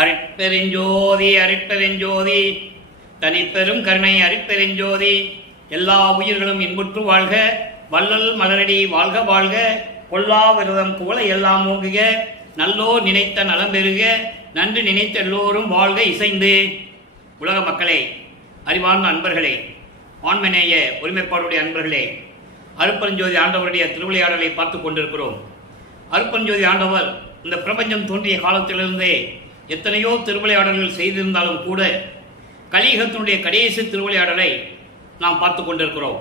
அருட்பெருஞ்சோதி அருட்பெருஞ்சோதி தனிப்பெரும் கருணை அருட்பெருஞ்சோதி. எல்லா உயிர்களும் இன்புற்று வாழ்க, வள்ளல் மலரடி வாழ்க வாழ்க, கொல்லா விரதம் குவளை எல்லாம் ஓங்குக, நல்லோர் நினைத்த நலம் பெறுக, நன்று நினைத்த எல்லோரும் வாழ்க இசைந்து. உலக மக்களே, அறிவார்ந்த அன்பர்களே, ஆண்மநேய ஒருமைப்பாடுடைய அன்பர்களே, அருட்பெருஞ்சோதி ஆண்டவருடைய திருவிளையாடலை பார்த்து கொண்டிருக்கிறோம். அருட்பெருஞ்சோதி ஆண்டவர் இந்த பிரபஞ்சம் தோன்றிய காலத்திலிருந்தே எத்தனையோ திருவிளையாடல்கள் செய்திருந்தாலும் கூட கலியுகத்தினுடைய கடைசி திருவிளையாடலை நாம் பார்த்து கொண்டிருக்கிறோம்.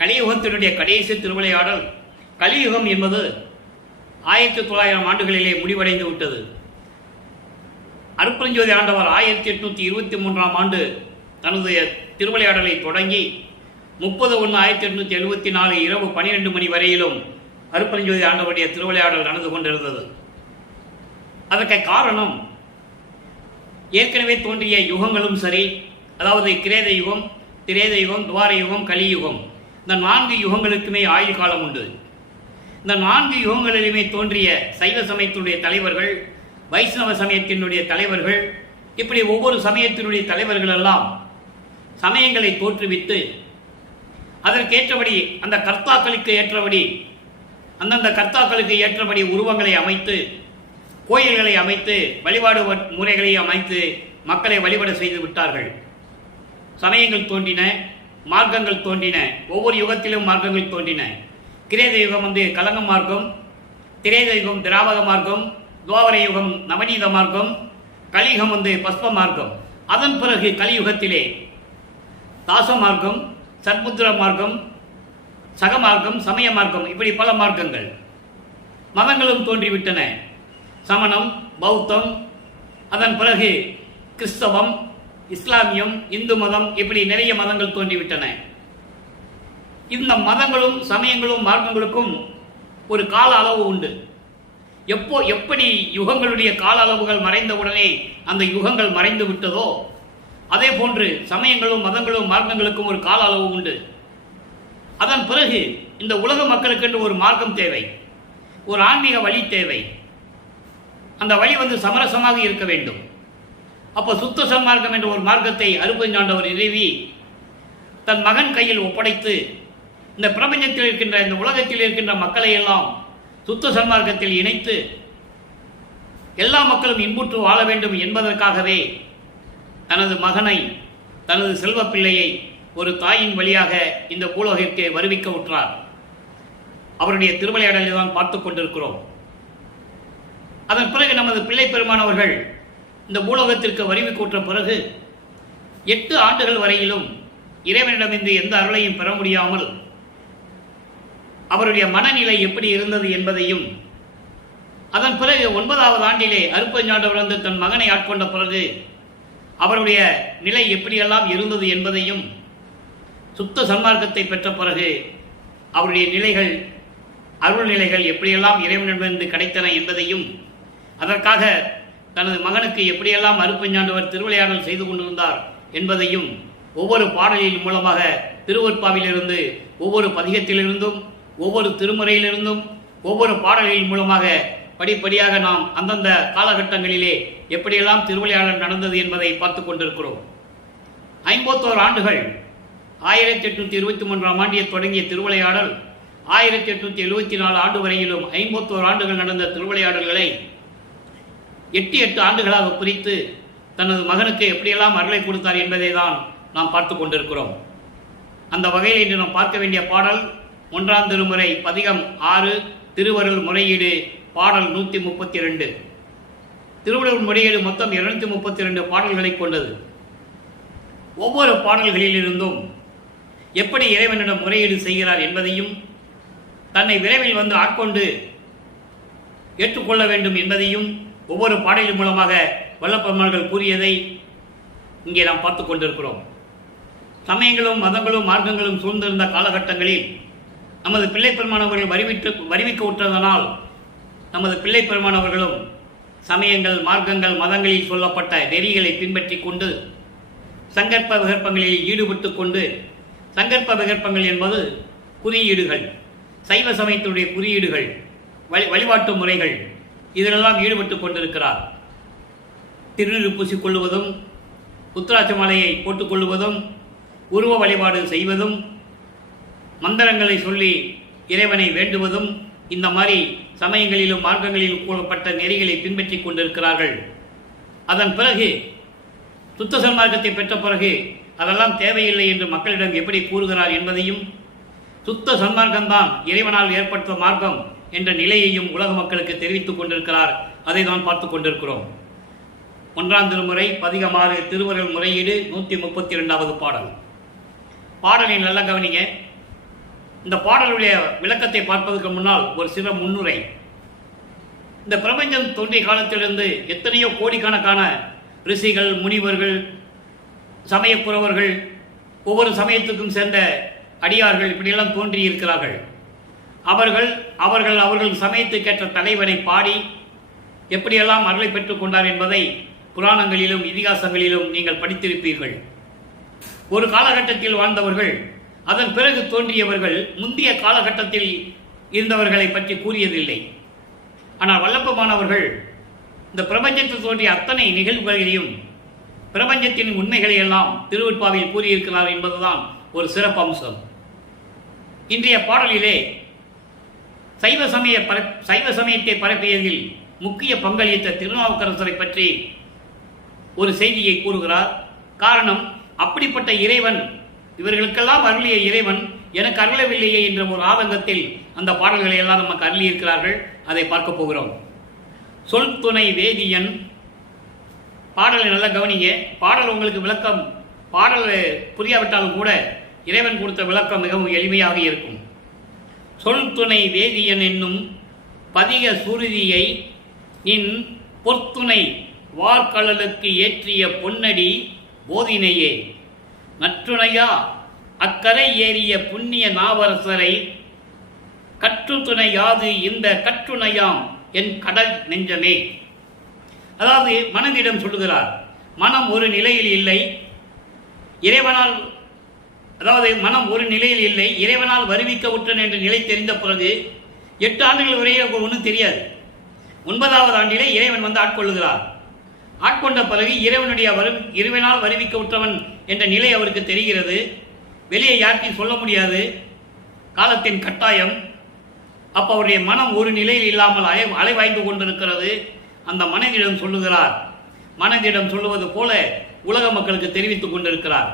கலியுகத்தினுடைய கடைசி திருவிளையாடல், கலியுகம் என்பது 1900 ஆண்டுகளிலே முடிவடைந்து விட்டது. அருட்பெருஞ்சோதி ஆண்டவர் 1823 ஆண்டு தனது திருவிளையாடலை தொடங்கி 30/1/1874 இரவு 12 மணி வரையிலும் அருட்பெருஞ்சோதி ஆண்டவருடைய திருவிளையாடல் நடந்து கொண்டிருந்தது. அதற்கு காரணம், ஏற்கனவே தோன்றிய யுகங்களும் சரி, அதாவது கிரேத யுகம், திரேத யுகம், துவார யுகம், கலியுகம், இந்த 4 யுகங்களுக்குமே ஆயுள் காலம் உண்டு. இந்த 4 யுகங்களிலுமே தோன்றிய சைவ சமயத்தினுடைய தலைவர்கள், வைஷ்ணவ சமயத்தினுடைய தலைவர்கள், இப்படி ஒவ்வொரு சமயத்தினுடைய தலைவர்கள் எல்லாம் சமயங்களை தோற்றுவித்து அதற்கேற்றபடி அந்த கர்த்தாக்களுக்கு ஏற்றபடி அந்தந்த கர்த்தாக்களுக்கு ஏற்றபடி உருவங்களை அமைத்து, கோயில்களை அமைத்து, வழிபாடு முறைகளை அமைத்து மக்களை வழிபட செய்து விட்டார்கள். சமயங்கள் தோன்றின, மார்க்கங்கள் தோன்றின, ஒவ்வொரு யுகத்திலும் மார்க்கங்கள் தோன்றின. கிரேத யுகம் கலங்க மார்க்கம், திரேத யுகம் திராவக மார்க்கம், துவாபர யுகம் நவநீத மார்க்கம், கலியுகம் பஸ்ப மார்க்கம். அதன் பிறகு கலியுகத்திலே தாச மார்க்கம், சத்புத்திர மார்க்கம், சக மார்க்கம், சமய மார்க்கம், இப்படி பல மார்க்கங்கள். மதங்களும் தோன்றிவிட்டன. சமணம், பௌத்தம், அதன் பிறகு கிறிஸ்தவம், இஸ்லாமியம், இந்து மதம், இப்படி நிறைய மதங்கள் தோன்றிவிட்டன. இந்த மதங்களும் சமயங்களும் மார்க்கங்களுக்கும் ஒரு கால அளவு உண்டு. எப்படி யுகங்களுடைய கால அளவுகள் மறைந்தவுடனே அந்த யுகங்கள் மறைந்து விட்டதோ, அதே போன்று சமயங்களும் மதங்களும் மார்க்கங்களுக்கும் ஒரு கால அளவு உண்டு. அதன் பிறகு இந்த உலக மக்களுக்கென்று ஒரு மார்க்கம் தேவை, ஒரு ஆன்மீக வழி தேவை. அந்த வழி சமரசமாக இருக்க வேண்டும். அப்போ சுத்த சன்மார்க்கம் என்ற ஒரு மார்க்கத்தை அருட்பெருஞ்சாண்டவர் நிறுவி தன் மகன் கையில் ஒப்படைத்து, இந்த பிரபஞ்சத்தில் இருக்கின்ற, இந்த உலகத்தில் இருக்கின்ற மக்களை எல்லாம் சுத்த சன்மார்க்கத்தில் இணைத்து எல்லா மக்களும் இன்புற்று வாழ வேண்டும் என்பதற்காகவே தனது மகனை, தனது செல்வ பிள்ளையை ஒரு தாயின் வழியாக இந்த பூலோகிற்கு வருவிக்க உற்றார். அவருடைய திருவிளையாடலை தான் பார்த்து கொண்டிருக்கிறோம். அதன் பிறகு நமது பிள்ளை பெருமானவர்கள் இந்த பூலோகத்திற்கு வருவிக்கூற்ற பிறகு 8 ஆண்டுகள் வரையிலும் இறைவனிடமிருந்து எந்த அருளையும் பெற முடியாமல் அவருடைய மனநிலை எப்படி இருந்தது என்பதையும், அதன் பிறகு 9வது ஆண்டிலே அருட்பெருஞ்சாண்டவர் தன் மகனை ஆட்கொண்ட பிறகு அவருடைய நிலை எப்படியெல்லாம் இருந்தது என்பதையும், சுத்த சன்மார்க்கத்தை பெற்ற பிறகு அவருடைய நிலைகள், அருள் நிலைகள் எப்படியெல்லாம் இறைவனிடமிருந்து கிடைத்தன என்பதையும், அதற்காக தனது மகனுக்கு எப்படியெல்லாம் அருட்பெருஞ்சாண்டவர் திருவிளையாடல் செய்து கொண்டிருந்தார் என்பதையும் ஒவ்வொரு பாடலின் மூலமாக, திருவொற்பாவிலிருந்து, ஒவ்வொரு பதிகத்திலிருந்தும், ஒவ்வொரு திருமுறையிலிருந்தும், ஒவ்வொரு பாடல்களின் மூலமாக படிப்படியாக நாம் அந்தந்த காலகட்டங்களிலே எப்படியெல்லாம் திருவிளையாடல் நடந்தது என்பதை பார்த்து கொண்டிருக்கிறோம். 51 ஆண்டுகள், 1823 ஆண்டிலே தொடங்கிய திருவிளையாடல் 1874 ஆண்டு வரையிலும் 51 ஆண்டுகள் நடந்த திருவிளையாடல்களை 8 ஆண்டுகளாக பிரித்து தனது மகனுக்கு எப்படியெல்லாம் அருளை கொடுத்தார் என்பதை தான் நாம் பார்த்து கொண்டிருக்கிறோம். அந்த வகையில் இன்று நாம் பார்க்க வேண்டிய பாடல் 1ஆம் திருமுறை பதிகம் 6, திருவருள் முறையீடு, பாடல் 132. திருவருள் முறையீடு மொத்தம் 232 பாடல்களை கொண்டது. ஒவ்வொரு பாடல்களிலிருந்தும் எப்படி இறைவனிடம் முறையீடு செய்கிறார் என்பதையும், தன்னை விரைவில் ஆட்கொண்டு ஏற்றுக்கொள்ள வேண்டும் என்பதையும் ஒவ்வொரு பாடலின் மூலமாக வல்லப்பெருமான்கள் கூறியதை இங்கே நாம் பார்த்து கொண்டிருக்கிறோம். சமயங்களும் மதங்களும் மார்க்கங்களும் சூழ்ந்திருந்த காலகட்டங்களில் நமது பிள்ளை பெருமானவர்கள் வருவிக்க உற்றதனால் நமது பிள்ளை பெருமானவர்களும் சமயங்கள், மார்க்கங்கள், மதங்களில் சொல்லப்பட்ட நெறிகளை பின்பற்றி கொண்டு சங்கற்ப விகற்பங்களில் ஈடுபட்டு கொண்டு, சங்கற்ப விகற்பங்கள் என்பது குறியீடுகள், சைவ சமயத்தினுடைய குறியீடுகள், வழிபாட்டு முறைகள், இதிலெல்லாம் ஈடுபட்டு கொண்டிருக்கிறார். திருநீறு பூசிக்கொள்வதும், உத்திராட்ச மாலையை போட்டுக்கொள்வதும், உருவ வழிபாடு செய்வதும், மந்திரங்களை சொல்லி இறைவனை வேண்டுவதும், இந்த மாதிரி சமயங்களிலும் மார்க்கங்களிலும் கூறப்பட்ட நெறிகளை பின்பற்றி கொண்டிருக்கிறார்கள். அதன் பிறகு சுத்த சன்மார்க்கத்தை பெற்ற பிறகு அதெல்லாம் தேவையில்லை என்று மக்களிடம் எப்படி கூறுகிறார் என்பதையும், சுத்த சன்மார்க்கம்தான் இறைவனால் ஏற்பட்ட மார்க்கம் என்ற நிலையையும் உலக மக்களுக்கு தெரிவித்துக் கொண்டிருக்கிறார். அதை தான் பார்த்து கொண்டிருக்கிறோம். 1ஆம் திருமுறை பதிகம் 6 திருவருள் முறையீடு 132வது பாடல். பாடலை நல்ல கவனிங்க. இந்த பாடலுடைய விளக்கத்தை பார்ப்பதற்கு முன்னால் ஒரு சில முன்னுரை. இந்த பிரபஞ்சம் தோன்றிய காலத்திலிருந்து எத்தனையோ கோடிக்கணக்கான ரிஷிகள், முனிவர்கள், சமயப்புறவர்கள், ஒவ்வொரு சமயத்துக்கும் சேர்ந்த அடியார்கள் இப்படியெல்லாம் தோன்றி இருக்கிறார்கள். அவர்கள் சமயத்துக்கேற்ற தலைவனை பாடி எப்படியெல்லாம் அருளை பெற்றுக் கொண்டார் என்பதை புராணங்களிலும் இதிகாசங்களிலும் நீங்கள் படித்திருப்பீர்கள். ஒரு காலகட்டத்தில் வாழ்ந்தவர்கள், அதன் பிறகு தோன்றியவர்கள் முந்தைய காலகட்டத்தில் இருந்தவர்களை பற்றி கூறியதில்லை. ஆனால் வல்லப்பமானவர்கள் இந்த பிரபஞ்சத்தில் தோன்றிய அத்தனை நிகழ்வுகளையும், பிரபஞ்சத்தின் உண்மைகளை எல்லாம் திருவெட்பாவில் கூறியிருக்கிறார் என்பதுதான் ஒரு சிறப்பு அம்சம். இன்றைய பாடலிலே சைவ சமயத்தை பரப்பியதில் முக்கிய பங்களித்த திருநாவுக்கரசரை பற்றி ஒரு செய்தியை கூறுகிறார். காரணம், அப்படிப்பட்ட இறைவன், இவர்களுக்கெல்லாம் அருளிய இறைவன் எனக்கு அருளவில்லையே என்ற ஒரு ஆதங்கத்தில் அந்த பாடல்களை எல்லாம் நமக்கு அருளியிருக்கிறார்கள். அதை பார்க்க போகிறோம். சொல் துணை வேதியன். பாடலை நல்லா கவனிங்க. பாடல் உங்களுக்கு விளக்கம், பாடல் புரியாவிட்டாலும் கூட இறைவன் கொடுத்த விளக்கம் மிகவும் எளிமையாக இருக்கும். சொல் துணை வேதியன் என்னும் பதிக சுருதியை நின் பொற்துணை வார்கழலுக்கு ஏற்றிய பொன்னடி போதினையே நற்றுணையா அக்கரை ஏறிய புண்ணிய நாவரசரை கற்றுத்துணை யாது இந்த கற்றுணையாம் என் கடல் நெஞ்சமே. அதாவது மனதிடம் சொல்லுகிறார், மனம் ஒரு நிலையில் இல்லை, இறைவனால், அதாவது மனம் ஒரு நிலையில் இல்லை, இறைவனால் வருவிக்க உற்றன் என்ற நிலை தெரிந்த பிறகு 8 ஆண்டுகள் வரையே ஒன்றும் தெரியாது. 9வது ஆண்டிலே இறைவன் வந்து ஆட்கொள்ளுகிறார். ஆட்கொண்ட பிறகு இறைவனால் வருவிக்க உற்றவன் என்ற நிலை அவருக்கு தெரிகிறது. வெளியே யாருக்கும் சொல்ல முடியாது, காலத்தின் கட்டாயம். அப்போ அவருடைய மனம் ஒரு நிலையில் இல்லாமல் அலைவாய்ந்து கொண்டிருக்கிறது. அந்த மனதிடம் சொல்லுகிறார். மனதிடம் சொல்லுவது போல உலக மக்களுக்கு தெரிவித்துக் கொண்டிருக்கிறார்.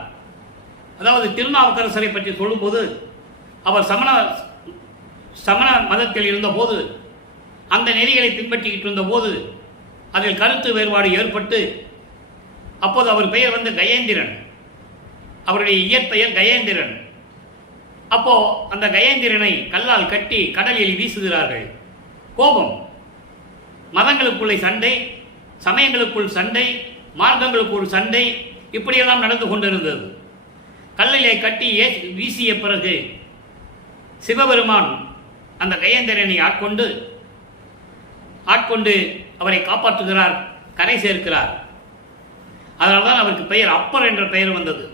அதாவது திருநாவுக்கரசரை பற்றி சொல்லும்போது, அவர் சமண மதத்தில் இருந்தபோது, அந்த நெறிகளை பின்பற்றிக்கிட்டு இருந்தபோது அதில் கருத்து வேறுபாடு ஏற்பட்டு, அப்போது அவர் பெயர் வந்து கயேந்திரன், அவருடைய இயற்பெயர் கயேந்திரன். அப்போ அந்த கயேந்திரனை கல்லால் கட்டி கடலில் வீசுகிறார்கள். கோபம், மதங்களுக்குள்ளே சண்டை, சமயங்களுக்குள் சண்டை, மார்க்கங்களுக்குள் சண்டை, இப்படியெல்லாம் நடந்து கொண்டிருந்தது. கல்லிலே கட்டி வீசிய பிறகு சிவபெருமான் அந்த கயேந்திரனை ஆட்கொண்டு அவரை காப்பாற்றுகிறார், கரை சேர்க்கிறார். அதனால்தான் அவருக்கு பெயர் அப்பர் என்ற பெயர் வந்தது.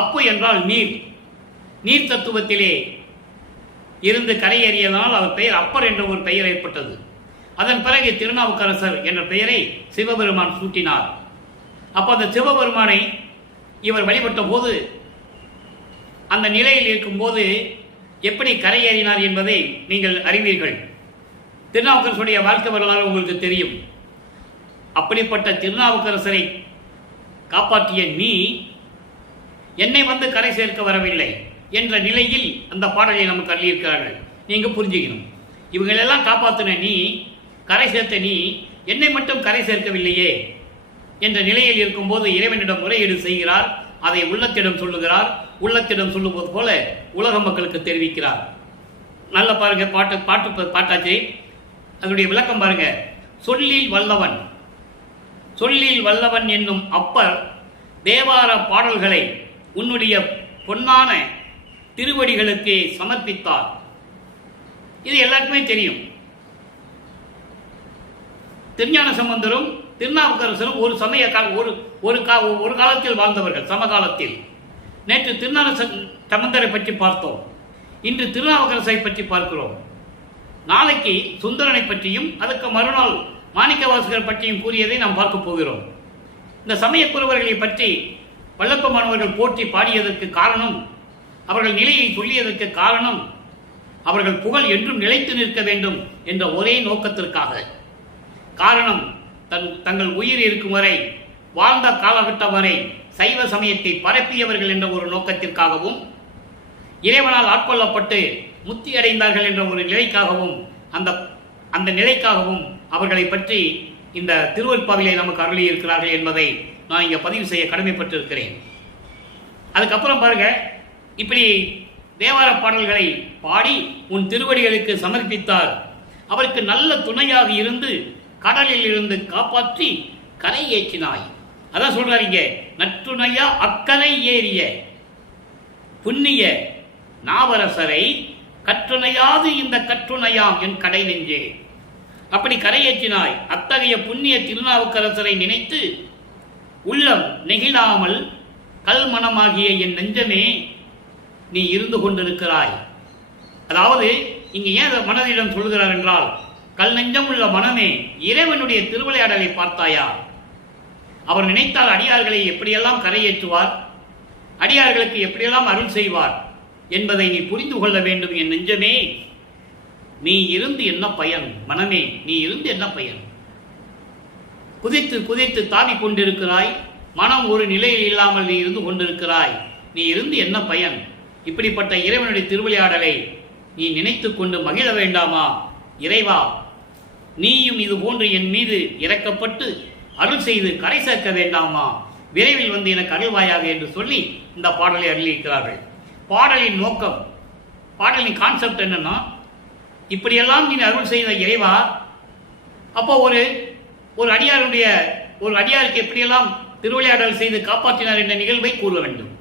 அப்பு என்றால் நீர், நீர் தத்துவத்திலே இருந்து கரையேறியதனால் அவர் பெயர் அப்பர் என்ற ஒரு பெயர் ஏற்பட்டது. அதன் பிறகு திருநாவுக்கரசர் என்ற பெயரை சிவபெருமான் சூட்டினார். அப்போ அந்த சிவபெருமானை இவர் வழிபட்ட போது, அந்த நிலையில் இருக்கும்போது எப்படி கரையேறினார் என்பதை நீங்கள் அறிவீர்கள். திருநாவுக்கரசருடைய வாழ்க்கை வரலாறு உங்களுக்கு தெரியும். அப்படிப்பட்ட திருநாவுக்கரசரை காப்பாற்றிய நீ என்னை வந்து கரை சேர்க்க வரவில்லை என்ற நிலையில் அந்த பாடலை நமக்கு அள்ளியிருக்கிறார்கள். நீங்க புரிஞ்சுக்கணும், இவங்களெல்லாம் காப்பாற்றின நீ, கரை சேர்த்த நீ, என்னை மட்டும் கரை சேர்க்கவில்லையே என்ற நிலையில் இருக்கும்போது இறைவனிடம் முறையீடு செய்கிறார். அதை உள்ளத்திடம் சொல்லுகிறார். உள்ளத்திடம் சொல்லுவது போல உலக மக்களுக்கு தெரிவிக்கிறார். நல்ல பாருங்க, பாட்டாச்சு. அதனுடைய விளக்கம் பாருங்க. சொல்லில் வல்லவன் என்னும் அப்பர் தேவார பாடல்களை உன்னுடைய பொன்னான திருவடிகளுக்கு சமர்ப்பித்தார். இது எல்லாருக்குமே தெரியும். திருஞான சம்பந்தரும் திருநாவுக்கரசரும் ஒரு காலத்தில் வாழ்ந்தவர்கள், சமகாலத்தில். நேற்று திருஞான சம்பந்தரை பற்றி பார்த்தோம், இன்று திருநாவுக்கரசரை பற்றி பார்க்கிறோம். நாளைக்கு சுந்தரனை பற்றியும் அதுக்கு மறுநாள் மாணிக்கவாசகர் பற்றியும் கூறியதை நாம் பார்க்க போகிறோம். இந்த சமயக்குறவர்களை பற்றி வல்லப்பமானவர்கள் போற்றி பாடியதற்கு காரணம், அவர்கள் நிலையை சொல்லியதற்கு காரணம், அவர்கள் புகழ் என்றும் நிலைத்து நிற்க வேண்டும் என்ற ஒரே நோக்கத்திற்காக. காரணம், தங்கள் உயிர் இருக்கும் வரை, வாழ்ந்த காலகட்டம் வரை சைவ சமயத்தை பரப்பியவர்கள் என்ற ஒரு நோக்கத்திற்காகவும், இறைவனால் ஆட்கொள்ளப்பட்டு முத்தி அடைந்தார்கள் என்ற ஒரு நிலைக்காகவும், அந்த நிலைக்காகவும் அவர்களை பற்றி இந்த திருவருட்பாவிலே நமக்கு அருளியிருக்கிறார்கள் என்பதை நான் இங்கே பதிவு செய்ய கடமைப்பட்டிருக்கிறேன். அதுக்கப்புறம் பாருங்க, இப்படி தேவார பாடல்களை பாடி உன் திருவடிகளுக்கு சமர்ப்பித்தார். அவருக்கு நல்ல துணையாக இருந்து கடலில் இருந்து காப்பாற்றி கரை ஏற்றினாய். அதான் சொல்றாங்க, நற்றுணையா அக்கரை ஏறிய புண்ணிய நாவரசரை கற்றுணையாது இந்த கற்றுணையாம் என் கடை நெஞ்சே. அப்படி கரையேற்றினாய். அத்தகைய புண்ணிய திருநாவுக்கரசரை நினைத்து உள்ளம் நெகிழாமல் கல்மணமாகிய என் நெஞ்சமே நீ இருந்து கொண்டிருக்கிறாய். அதாவது இங்கு ஏன் மனதிடம் சொல்கிறார் என்றால், கல் நெஞ்சம் உள்ள மனமே, இறைவனுடைய திருவிளையாடலை பார்த்தாயா? அவர் நினைத்தால் அடியார்களை எப்படியெல்லாம் கரையேற்றுவார், அடியார்களுக்கு எப்படியெல்லாம் அருள் செய்வார் என்பதை நீ புரிந்து கொள்ள வேண்டும். என் நெஞ்சமே, நீ இருந்து என்ன பயன்? மனமே, நீ இருந்து என்ன பயன்? குதித்து குதித்து தாவிக் கொண்டிருக்கிறாய். மனம் ஒரு நிலையில் இல்லாமல் நீ இருந்து கொண்டிருக்கிறாய். நீ இருந்து என்ன பயன்? இப்படிப்பட்ட இறைவனுடைய திருவிளையாடலை நீ நினைத்து கொண்டு மகிழ வேண்டாமா? இறைவா, நீயும் இது போன்று என் மீது இறக்கப்பட்டு அருள் செய்து கரை சேர்க்க வேண்டாமா? விரைவில் வந்து எனக்கு அருள்வாயாக என்று சொல்லி இந்த பாடலை அருளியிருக்கிறார்கள். பாடலின் நோக்கம், பாடலின் கான்செப்ட் என்னன்னா, இப்படியெல்லாம் நீ அருள் செய்த இறைவா, அப்போ ஒரு அடியாருக்கு எப்படியெல்லாம் திருவிளையாடல் செய்து காப்பாற்றினார் என்ற நிகழ்வை கூற வேண்டும்.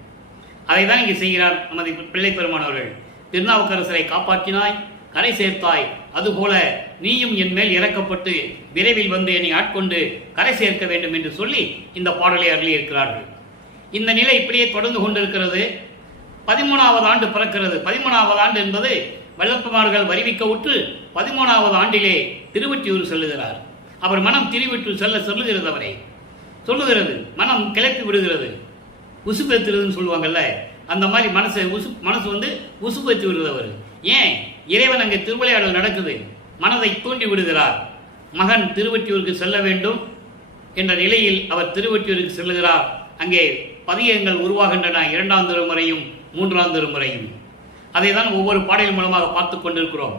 அதை தான் இங்கே செய்கிறார் நமது பிள்ளை பெருமானவர்கள். திருநாவுக்கரசரை காப்பாற்றினாய், கரை சேர்த்தாய், அதுபோல நீயும் என் மேல் இறக்கப்பட்டு விரைவில் வந்து என்னை ஆட்கொண்டு கரை சேர்க்க வேண்டும் என்று சொல்லி இந்த பாடலை அருளியிருக்கிறார்கள். இந்த நிலை இப்படியே தொடர்ந்து கொண்டிருக்கிறது. 13வது ஆண்டு பிறக்கிறது. 13வது ஆண்டு என்பது வல்லப்பமார்கள் வருவிக்க உற்று 13வது ஆண்டிலே திருவொற்றியூர் செல்லுகிறார். அவர் மனம் திருவொற்றியூர் செல்ல சொல்லுகிறது. அவரை சொல்லுகிறது, மனம் கிளப்பி விடுகிறது. உசுப்பேத்துறதுன்னு சொல்லுவாங்கல்ல, அந்த மாதிரி மனசு வந்து உசுப்பேற்றி விடுறது. அவர் ஏன்? இறைவன் அங்கே திருவிளையாடல் நடக்குது, மனதை தூண்டி விடுகிறார். மகன் திருவொற்றியூருக்கு செல்ல வேண்டும் என்ற நிலையில் அவர் திருவொற்றியூருக்கு செல்லுகிறார். அங்கே பதியங்கள் உருவாகின்றன, 2ஆம் திருமுறையும் 3ஆம் திருமுறையும். அதை தான் ஒவ்வொரு பாடலின் மூலமாக பார்த்து கொண்டிருக்கிறோம்.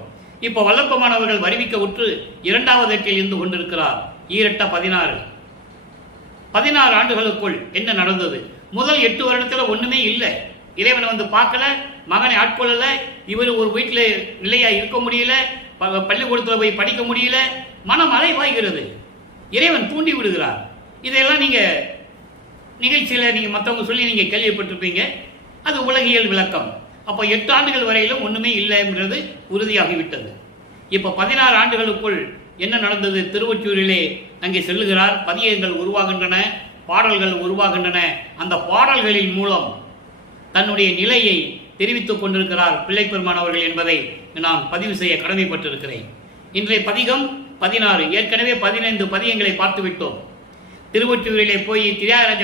இப்போ வல்லப்பமானவர்கள் வருவிக்க உற்று 2வது எட்டில் இருந்து கொண்டிருக்கிறார். 16 ஆண்டுகளுக்குள் என்ன நடந்தது? முதல் 8 வருடத்தில் ஒண்ணுமே இல்லை. இறைவனை வந்து பார்க்கல, மகனை ஆட்கொள்ளல, இவர் ஒரு வீட்டில் நிலையா இருக்க முடியல, பள்ளிக்கூடத்தில் போய் படிக்க முடியல, மனம் அலைவாய்கிறது. இறைவன் தூண்டி விடுகிறார். இதையெல்லாம் நீங்க நிகழ்ச்சியில நீங்க மற்றவங்க சொல்லி நீங்க கேள்விப்பட்டிருப்பீங்க. அது உலகியல் விளக்கம். அப்போ 8 ஆண்டுகள் வரையிலும் ஒண்ணுமே இல்லை என்றது உறுதியாகிவிட்டது. இப்போ 16 ஆண்டுகளுக்குள் என்ன நடந்தது? திருவொற்றியூரிலே அங்கே செல்லுகிறார். பதியங்கள் உருவாகின்றன, பாடல்கள் உருவாகின்றன. அந்த பாடல்களின் மூலம் தன்னுடைய நிலையை தெரிவித்துக் கொண்டிருக்கிறார் பிள்ளை பெருமானவர்கள் என்பதை நான் பதிவு செய்ய கடமைப்பட்டிருக்கிறேன். இன்றைய பதிகம் 16. ஏற்கனவே 15 பதியங்களை பார்த்துவிட்டோம். திருவொற்றியூரிலே போய் தியாகராஜ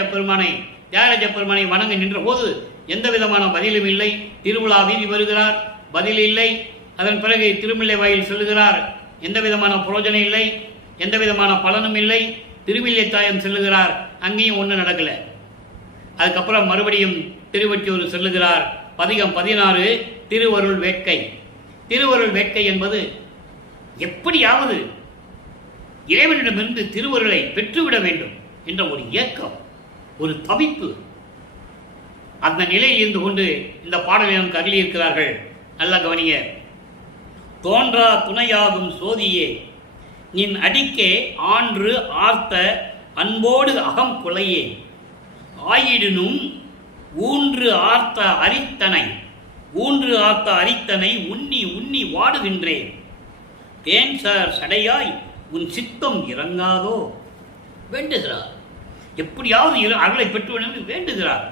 பெருமானை வணங்க நின்ற போது எந்த விதமான பதிலும் இல்லை. திருவிழா வீதி வருகிறார், பதில் இல்லை. அதன் பிறகு திருமில்லை வாயில் செல்லுகிறார், எந்த விதமான புரோஜனம் இல்லை, எந்த விதமான பலனும் இல்லை. திருவில்லைத்தாயம் செல்லுகிறார், அங்கேயும் ஒன்றும் நடக்கல. அதுக்கப்புறம் மறுபடியும் திருவொற்றியூர் செல்லுகிறார். பதிகம் 16 திருவருள் வேட்கை. திருவருள் வேட்கை என்பது எப்படியாவது இறைவனிடமிருந்து திருவருளை பெற்றுவிட வேண்டும் என்ற ஒரு ஏக்கம், ஒரு தவிப்பு. அந்த நிலையில் இருந்து கொண்டு இந்த பாடலை நமக்கு அருளியிருக்கிறார்கள். நல்ல கவனிய. தோன்றா துணையாகும் சோதியே நின் அடிக்கே ஆன்று ஆர்த்த அன்போடு அகம் குலையே ஆயிடினும் ஊன்று ஆர்த்த அரித்தனை உண்ணி உண்ணி வாடுகின்றேன். தேன் சார் சடையாய் உன் சித்தம் இறங்காதோ வேண்டுகிறார். எப்படியாவது அருளை பெற்று வேண்டுகிறார்.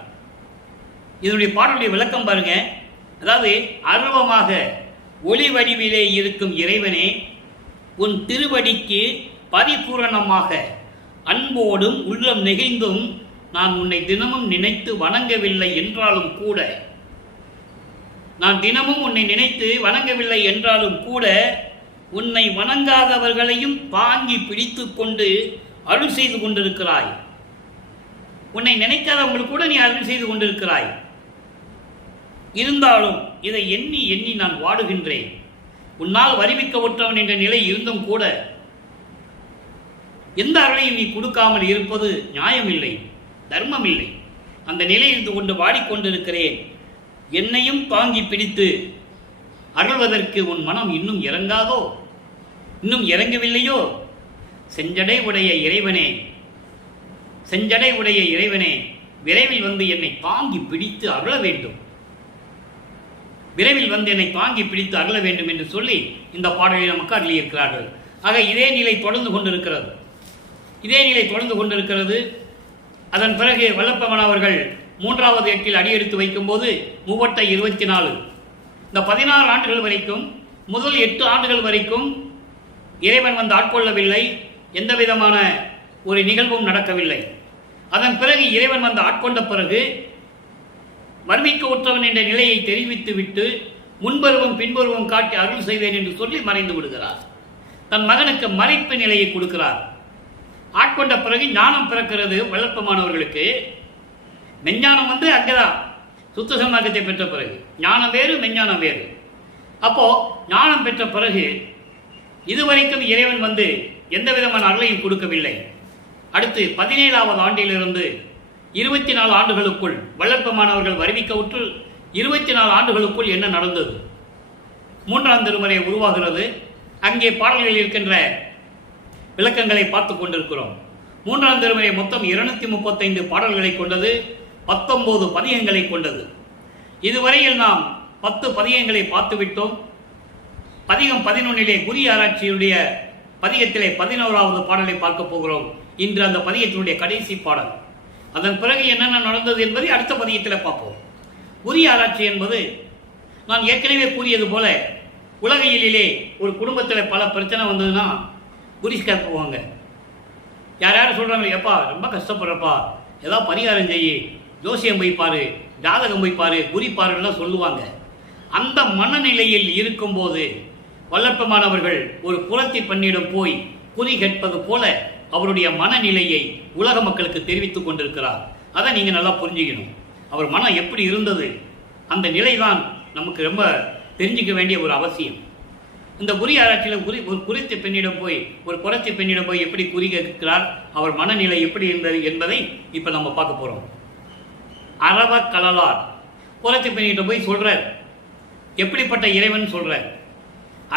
இதனுடைய பாடலுடைய விளக்கம் பாருங்க. அதாவது அருவமாக ஒளி வடிவிலே இருக்கும் இறைவனே, உன் திருவடிக்கு பரிபூரணமாக அன்போடும் உள்ளம் நெகிழ்ந்தும் நான் உன்னை தினமும் நினைத்து வணங்கவில்லை என்றாலும் கூட, நான் தினமும் உன்னை நினைத்து வணங்கவில்லை என்றாலும் கூட உன்னை வணங்காதவர்களையும் தாங்கி பிடித்து கொண்டு அருள் செய்து கொண்டிருக்கிறாய். உன்னை நினைக்காதவங்களுக்கு கூட நீ அருள் செய்து கொண்டிருக்கிறாய். இருந்தாலும் இதை எண்ணி எண்ணி நான் வாடுகின்றேன். உன்னால் வருவிக்க ஒற்றவன் என்ற நிலை இருந்தும் கூட எந்த அருளையும் நீ கொடுக்காமல் இருப்பது நியாயமில்லை, தர்மம் இல்லை. அந்த நிலையில் இருந்து கொண்டு வாடிக்கொண்டிருக்கிறேன். என்னையும் தாங்கி பிடித்து அருள்வதற்கு உன் மனம் இன்னும் இறங்காதோ, இன்னும் இறங்கவில்லையோ? செஞ்சடை உடைய இறைவனே, செஞ்சடை உடைய இறைவனே, விரைவில் வந்து என்னை தாங்கி பிடித்து அருள வேண்டும், விரைவில் வந்து என்னை தாங்கி பிடித்து அருள வேண்டும் என்று சொல்லி இந்த பாடலை நமக்கு அருளியிருக்கிறார்கள். ஆக இதே நிலை தொடர்ந்து கொண்டிருக்கிறது, இதே நிலை தொடர்ந்து கொண்டிருக்கிறது. அதன் பிறகு வல்லப்பமன் அவர்கள் 3வது எட்டில் அடியெடுத்து வைக்கும்போது 3/24 இந்த 16 ஆண்டுகள் வரைக்கும், முதல் 8 ஆண்டுகள் வரைக்கும் இறைவன் வந்து ஆட்கொள்ளவில்லை, எந்த விதமான ஒரு நிகழ்வும் நடக்கவில்லை. அதன் பிறகு இறைவன் வந்து ஆட்கொண்ட பிறகு வருவிக்க உற்றவன் என்ற நிலையை தெரிவித்து விட்டு முன்பருவம் பின்பருவம் காட்டி அருள் செய்வேன் என்று சொல்லி மறைந்து விடுகிறார். தன் மகனுக்கு மறைப்பு நிலையை கொடுக்கிறார். ஆட்கொண்ட பிறகு ஞானம் பிறக்கிறது வல்லப்பமானவர்களுக்கு. மெஞ்ஞானம் வந்து அங்கேதான், சுத்த சமாகத்தை பெற்ற பிறகு ஞானம் வேறு, மெஞ்ஞானம் வேறு. அப்போ ஞானம் பெற்ற பிறகு இதுவரைக்கும் இறைவன் வந்து எந்த விதமான அருளையும் கொடுக்கவில்லை. அடுத்து 17வது ஆண்டிலிருந்து 24 ஆண்டுகளுக்குள் வல்லற்பமானவர்கள் வருவிக்க உற்று 24 ஆண்டுகளுக்குள் என்ன நடந்தது? 3ஆம் திருமுறை உருவாகிறது. அங்கே பாடல்களில் இருக்கின்ற விளக்கங்களை பார்த்து கொண்டிருக்கிறோம். 3ஆம் திருமுறை மொத்தம் 235 பாடல்களை கொண்டது, 19 பதிகங்களை கொண்டது. இதுவரையில் நாம் 10 பதிகங்களை பார்த்துவிட்டோம். பதிகம் 11 குறி ஆராய்ச்சியுடைய பதிகத்திலே 11வது பாடலை பார்க்க போகிறோம். இன்று அந்த பதிகத்தினுடைய கடைசி பாடல். அதன் பிறகு என்னென்ன நடந்தது என்பதை அடுத்த பதிகத்தில் பார்ப்போம். குறி ஆராய்ச்சி என்பது நான் ஏற்கனவே கூறியது போல, உலகையிலே ஒரு குடும்பத்தில் பல பிரச்சனை வந்ததுன்னா குறி கேட்போவாங்க. யார் சொல்கிறாங்க, எப்பா ரொம்ப கஷ்டப்படுறப்பா, ஏதாவது பரிகாரம் செய்யி, ஜோசியம் போய்ப்பாரு, ஜாதகம் போய்ப்பாரு, குறிப்பாருலாம் சொல்லுவாங்க. அந்த மனநிலையில் இருக்கும்போது வல்லற்பமானவர்கள் ஒரு புலத்தி பண்ணிடம் போய் குறி கேட்பது போல அவருடைய மனநிலையை உலக மக்களுக்கு தெரிவித்துக் கொண்டிருக்கிறார். அதை நீங்கள் நல்லா புரிஞ்சுக்கணும். அவர் மனம் எப்படி இருந்தது, அந்த நிலைதான் நமக்கு ரொம்ப தெரிஞ்சிக்க வேண்டிய ஒரு அவசியம். இந்த குறி ஆராய்ச்சியில் ஒரு குறித்த பெண்ணிடம் போய், ஒரு குறைச்சி பெண்ணிடம் போய் எப்படி குறி கேட்கிறார், அவர் மனநிலை எப்படி இருந்தது என்பதை இப்போ நம்ம பார்க்க போகிறோம். அரவ கலலார் குறைச்சி பெண்ணிட்ட போய் சொல்கிறார், எப்படிப்பட்ட இறைவன் சொல்கிறார்.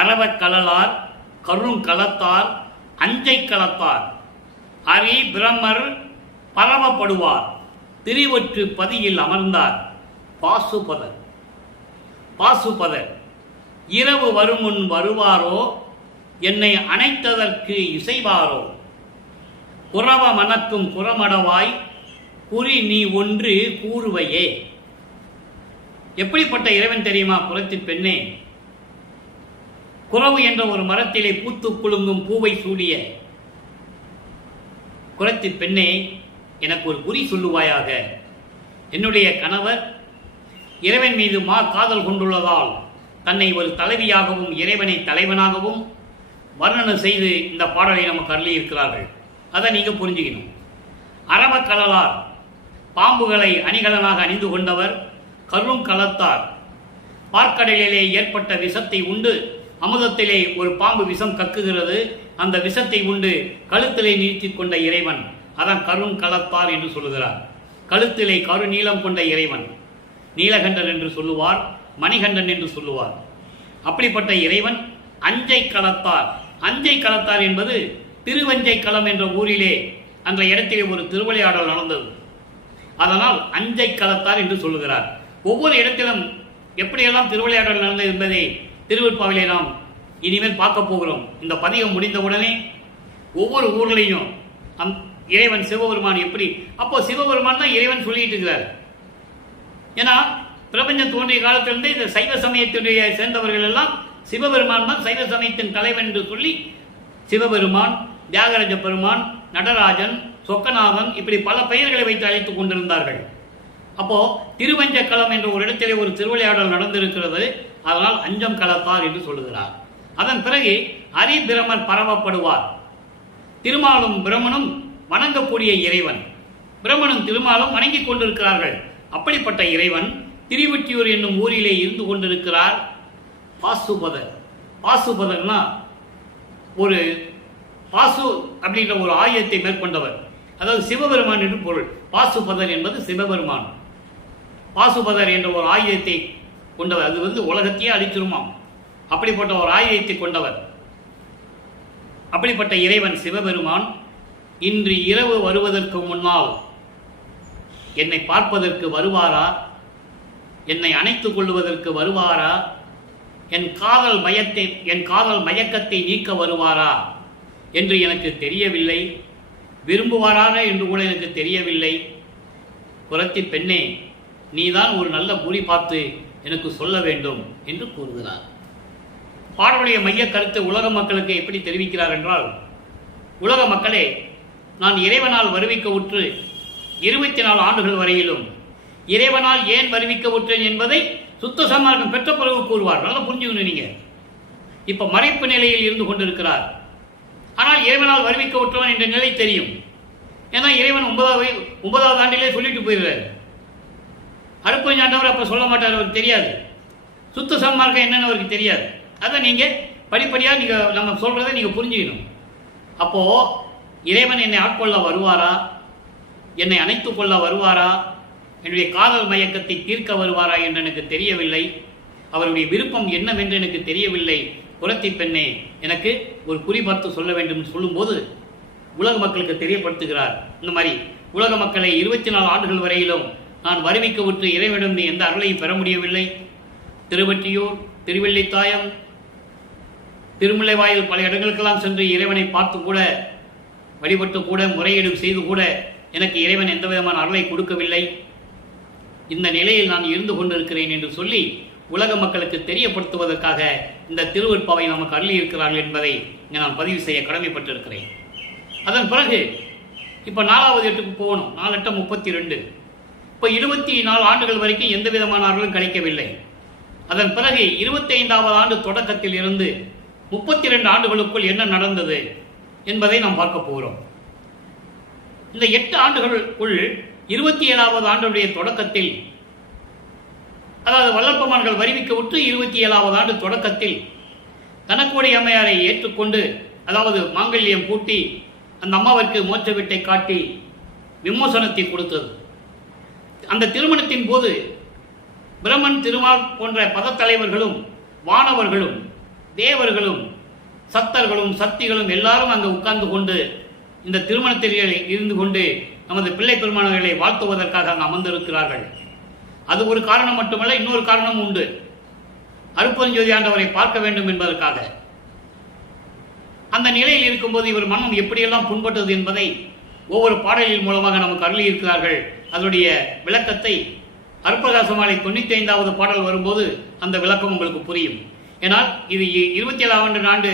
அரவ கலலார் கருங்கலத்தார் அஞ்சை களத்தார் அரி பிரம்மர் பரவப்படுவார் திரிவற்று பதியில் அமர்ந்தார் பாசுபதர். பாசுபதர் இரவு வருமுன் வருவாரோ, என்னை அணைத்ததற்கு இசைவாரோ, குறவ மனக்கும் குறமடவாய் குறி நீ ஒன்று கூறுவையே. எப்படிப்பட்ட இறைவன் தெரியுமா குறத்தி பெண்ணே? குறவு என்ற ஒரு மரத்திலே பூத்து குலுங்கும் பூவை சூடிய குறத்தி பெண்ணே, எனக்கு ஒரு குறி சொல்லுவாயாக. என்னுடைய கணவர் இறைவன் மீது காதல் கொண்டுள்ளதால் தன்னை ஒரு தலைவியாகவும் இறைவனை தலைவனாகவும் வர்ணனை செய்து இந்த பாடலை நமக்கு அருளியிருக்கிறார்கள். அதை நீங்கள் புரிஞ்சுக்கணும். அரவ கலலார் பாம்புகளை அணிகலனாக அணிந்து கொண்டவர். கருங்கலத்தார் பார்க்கடலிலே ஏற்பட்ட விஷத்தை உண்டு, அமுதத்திலே ஒரு பாம்பு விஷம் கக்குகிறது, அந்த விஷத்தை உண்டு கழுத்திலே நீட்டி கொண்ட இறைவன். அதான் கருங்கலத்தார் என்று சொல்லுகிறார். கழுத்திலே கருநீளம் கொண்ட இறைவன் நீலகண்டன் என்று சொல்லுவார், மணிகண்டன் என்று சொல்லுவார். அப்படிப்பட்ட இறைவன் அஞ்சை களத்தார். அஞ்சை களத்தார் என்பது திருவஞ்சை களம் என்ற ஊரிலே அந்த இடத்திலே ஒரு திருவிளையாடல் நடந்தது. அதனால் அஞ்சை களத்தார் என்று சொல்லுகிறார். ஒவ்வொரு இடத்திலும் எப்படியெல்லாம் திருவிளையாடல் நடந்தது என்பதை திருவிற்பாவிலே நாம் இனிமேல் பார்க்க போகிறோம். இந்த பதிகம் முடிந்தவுடனே ஒவ்வொரு ஊர்லையும் இறைவன் சிவபெருமான் எப்படி, அப்போ சிவபெருமான் தான் இறைவன் சொல்லிட்டு இருக்கிறார். ஏன்னா பிரபஞ்சம் தோன்றிய காலத்திலிருந்து இந்த சைவ சமயத்துடைய சேர்ந்தவர்கள் எல்லாம் சிவபெருமான் தான் சைவ சமயத்தின் தலைவன் என்று சொல்லி சிவபெருமான், தியாகராஜ பெருமான், நடராஜன், சொக்கநாதன், இப்படி பல பெயர்களை வைத்து அழைத்துக் கொண்டிருந்தார்கள். அப்போ திருவஞ்சக்களம் என்ற ஒரு இடத்திலே ஒரு திருவிளையாடல் நடந்திருக்கிறது. அதனால் அஞ்சம் களத்தார் என்று சொல்லுகிறார். அதன் பிறகு ஹரிபிரமர் பரவப்படுவார். திருமாலும் பிரமனும் வணங்கக்கூடிய இறைவன். பிரமனும் திருமாலும் வணங்கிக் கொண்டிருக்கிறார்கள். அப்படிப்பட்ட இறைவன் திருவொற்றியூர் என்னும் ஊரிலே இருந்து கொண்டிருக்கிறார். பாசுபதர். பாசுபதர்னா ஒரு பாசு அப்படின்ற ஒரு ஆயுதத்தை மேற்கொண்டவர், அதாவது சிவபெருமான் என்று பொருள். பாசுபதர் என்பது சிவபெருமான். பாசுபதர் என்ற ஒரு ஆயுதத்தை கொண்டவர். அது உலகத்தையே அழிச்சிருமாம். அப்படிப்பட்ட ஒரு ஆயுதத்தை கொண்டவர். அப்படிப்பட்ட இறைவன் சிவபெருமான் இன்று இரவு வருவதற்கு முன்னால் என்னை பார்ப்பதற்கு வருவாரா, என்னை அணைத்துக் கொள்வதற்கு வருவாரா, என் காதல் மயக்கத்தை நீக்க வருவாரா என்று எனக்கு தெரியவில்லை. விரும்புவாரா என்று கூட எனக்கு தெரியவில்லை. குறத்தி பெண்ணே, நீதான் ஒரு நல்ல குறி பார்த்து எனக்கு சொல்ல வேண்டும் என்று கூறுகிறார். பாடலுடைய மைய கருத்து உலக மக்களுக்கு எப்படி தெரிவிக்கிறார் என்றால், உலக மக்களே, நான் இறைவனால் வருவிக்க உற்று 24 ஆண்டுகள் வரையிலும் இறைவனால் ஏன் வருவிக்க உற்றேன் என்பதை சுத்த சன்மார்க்கம் பெற்ற பிறகு கூறுவார். நல்லா புரிஞ்சுக்கணும். நீங்க இப்ப மறைப்பு நிலையில் இருந்து கொண்டிருக்கிறார். ஆனால் இறைவனால் வருவிக்க உற்றவன் என்ற நிலை தெரியும். ஏன்னா இறைவன் 9வது ஆண்டிலே சொல்லிட்டு போயிடுறாரு. அருப்பஞ்சாண்டவர் அப்ப சொல்ல மாட்டார், அவருக்கு தெரியாது. சுத்த சன்மார்க்கம் என்னன்னு அவருக்கு தெரியாது. அதை நீங்க படிப்படியாக நீங்க நம்ம சொல்றதை நீங்க புரிஞ்சுக்கணும். அப்போ இறைவன் என்னை ஆட்கொள்ள வருவாரா, என்னை அணைத்துக் கொள்ள வருவாரா, என்னுடைய காதல் மயக்கத்தை தீர்க்க வருவாரா என்று எனக்கு தெரியவில்லை. அவருடைய விருப்பம் என்னவென்று எனக்கு தெரியவில்லை. குறத்தி பெண்ணே, எனக்கு ஒரு குறி பார்த்து சொல்ல வேண்டும் சொல்லும்போது உலக மக்களுக்கு தெரியப்படுத்துகிறார். இந்த மாதிரி உலக மக்களை 24 ஆண்டுகள் வரையிலும் நான் வருவிக்க விட்டு இறைவனிடம் எந்த அருளையும் பெற முடியவில்லை. திருவொற்றியூர், திருவெள்ளித்தாயம், திருமுல்லைவாயில் பல இடங்களுக்கெல்லாம் சென்று இறைவனை பார்த்து கூட, வழிபட்டு கூட, முறையீடு செய்து கூட எனக்கு இறைவன் எந்த விதமான அருளை கொடுக்கவில்லை. இந்த நிலையில் நான் இருந்து கொண்டிருக்கிறேன் என்று சொல்லி உலக மக்களுக்கு தெரியப்படுத்துவதற்காக இந்த திருவருட்பாவை நமக்கு அருளி இருக்கிறார்கள் என்பதை இங்கே நான் பதிவு செய்ய கடமைப்பட்டிருக்கிறேன். அதன் பிறகு இப்போ 4வது எட்டுக்கு போகணும். 4×8=32. இப்போ 24 ஆண்டுகள் வரைக்கும் எந்த விதமான அருளும் கிடைக்கவில்லை. அதன் பிறகு 25வது ஆண்டு தொடக்கத்தில் இருந்து 32 ஆண்டுகளுக்குள் என்ன நடந்தது என்பதை நாம் பார்க்க போகிறோம். இந்த 8 ஆண்டுகளுக்குள் 27வது ஆண்டுடைய தொடக்கத்தில், அதாவது வல்லற்பமான்கள் வருவிக்க விட்டு 27வது ஆண்டு தொடக்கத்தில் தனக்குடைய அம்மையாரை ஏற்றுக்கொண்டு, அதாவது மாங்கல்யம் பூட்டி அந்த அம்மாவிற்கு மோட்ச வீட்டை காட்டி விமோசனத்தை கொடுத்தது. அந்த திருமணத்தின் போது பிரம்மன், திருமால் போன்ற பதத்தலைவர்களும் வானவர்களும் தேவர்களும் சத்தர்களும் சக்திகளும் எல்லாரும் அங்கு உட்கார்ந்து கொண்டு இந்த திருமணத்தில் இருந்து கொண்டு நமது பிள்ளை பெருமானவர்களை வாழ்த்துவதற்காக அங்கு அமர்ந்திருக்கிறார்கள். அது ஒரு காரணம் மட்டுமல்ல, இன்னொரு காரணம் உண்டு. அருட்பெருஞ்சோதி ஆண்டவரை பார்க்க வேண்டும் என்பதற்காக. அந்த நிலையில் இருக்கும்போது இவர் மனம் எப்படியெல்லாம் புண்பட்டது என்பதை ஒவ்வொரு பாடலின் மூலமாக நமக்கு அருளி இருக்கிறார்கள். அதனுடைய விளக்கத்தை அருட்பிரகாசமாலை 95வது பாடல் வரும்போது அந்த விளக்கம் உங்களுக்கு புரியும். ஏனால் இது 27ஆம் ஆண்டு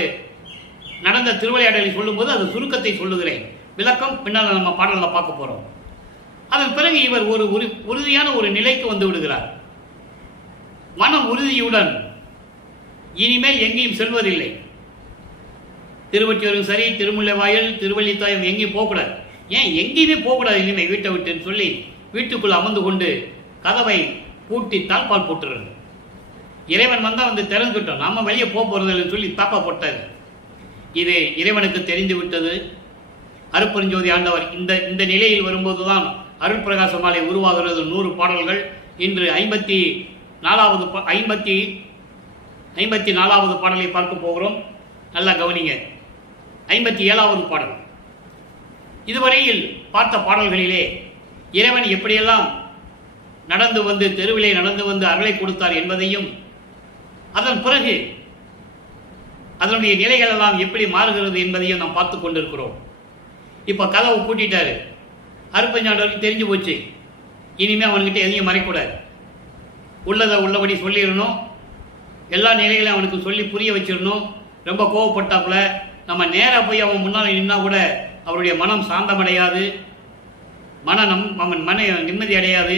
நடந்த திருவிளையாடலை சொல்லும்போது அது சுருக்கத்தை சொல்லுகிறேன். விளக்கம் பின்னால் நம்ம பாடலில் பார்க்க போறோம். அதன் பிறகு இவர் ஒரு உறுதியான ஒரு நிலைக்கு வந்து விடுகிறார். மன உறுதியுடன் இனிமேல் எங்கேயும் செல்வதில்லை. திருவொற்றியூரும் சரி, திருமுல்லைவாயில், திருவெள்ளித்தாயம் எங்கேயும் போகக்கூடாது. ஏன் எங்கேயுமே போகக்கூடாது இனிமேல் வீட்டை விட்டுன்னு சொல்லி வீட்டுக்குள் அமர்ந்து கொண்டு கதவை பூட்டி தாழ்பால் போட்டுறது. இறைவன் வந்தால் வந்து திறந்துட்டோம், நாம வெளியே போறதில்லைன்னு சொல்லி தாப்பா போட்டார். இது இறைவனுக்கு தெரிந்து விட்டது. அருட்பெருஞ்சோதி ஆண்டவர் இந்த நிலையில் வரும்போதுதான் அருட்பிரகாச மாலை உருவாகிறது. 100 பாடல்கள். இன்று 54வது பாடலை பார்க்க போகிறோம். நல்லா கவனிங்க. 57வது பாடல். இதுவரையில் பார்த்த பாடல்களிலே இறைவன் எப்படியெல்லாம் நடந்து வந்து தெருவிலே நடந்து வந்து அருளை கொடுத்தார் என்பதையும், அதன் பிறகு அதனுடைய நிலைகள் எல்லாம் எப்படி மாறுகிறது என்பதையும் நாம் பார்த்து கொண்டிருக்கிறோம். இப்ப கதவை பூட்டிட்டாரு. அருட்பெருஞ்சாண்டவருக்கு தெரிஞ்சு போச்சு. இனிமே அவன்கிட்ட எதையும் மறைக்கூடாது. உள்ளதை உள்ளபடி சொல்லிடணும். எல்லா நிலைகளையும் அவனுக்கு சொல்லி புரிய வச்சிடணும். ரொம்ப கோவப்பட்டாப்புல நம்ம நேராக போய் அவன் முன்னால் நின்னா கூட அவருடைய மனம் சாந்தமடையாது, அவன் மன நிம்மதி அடையாது.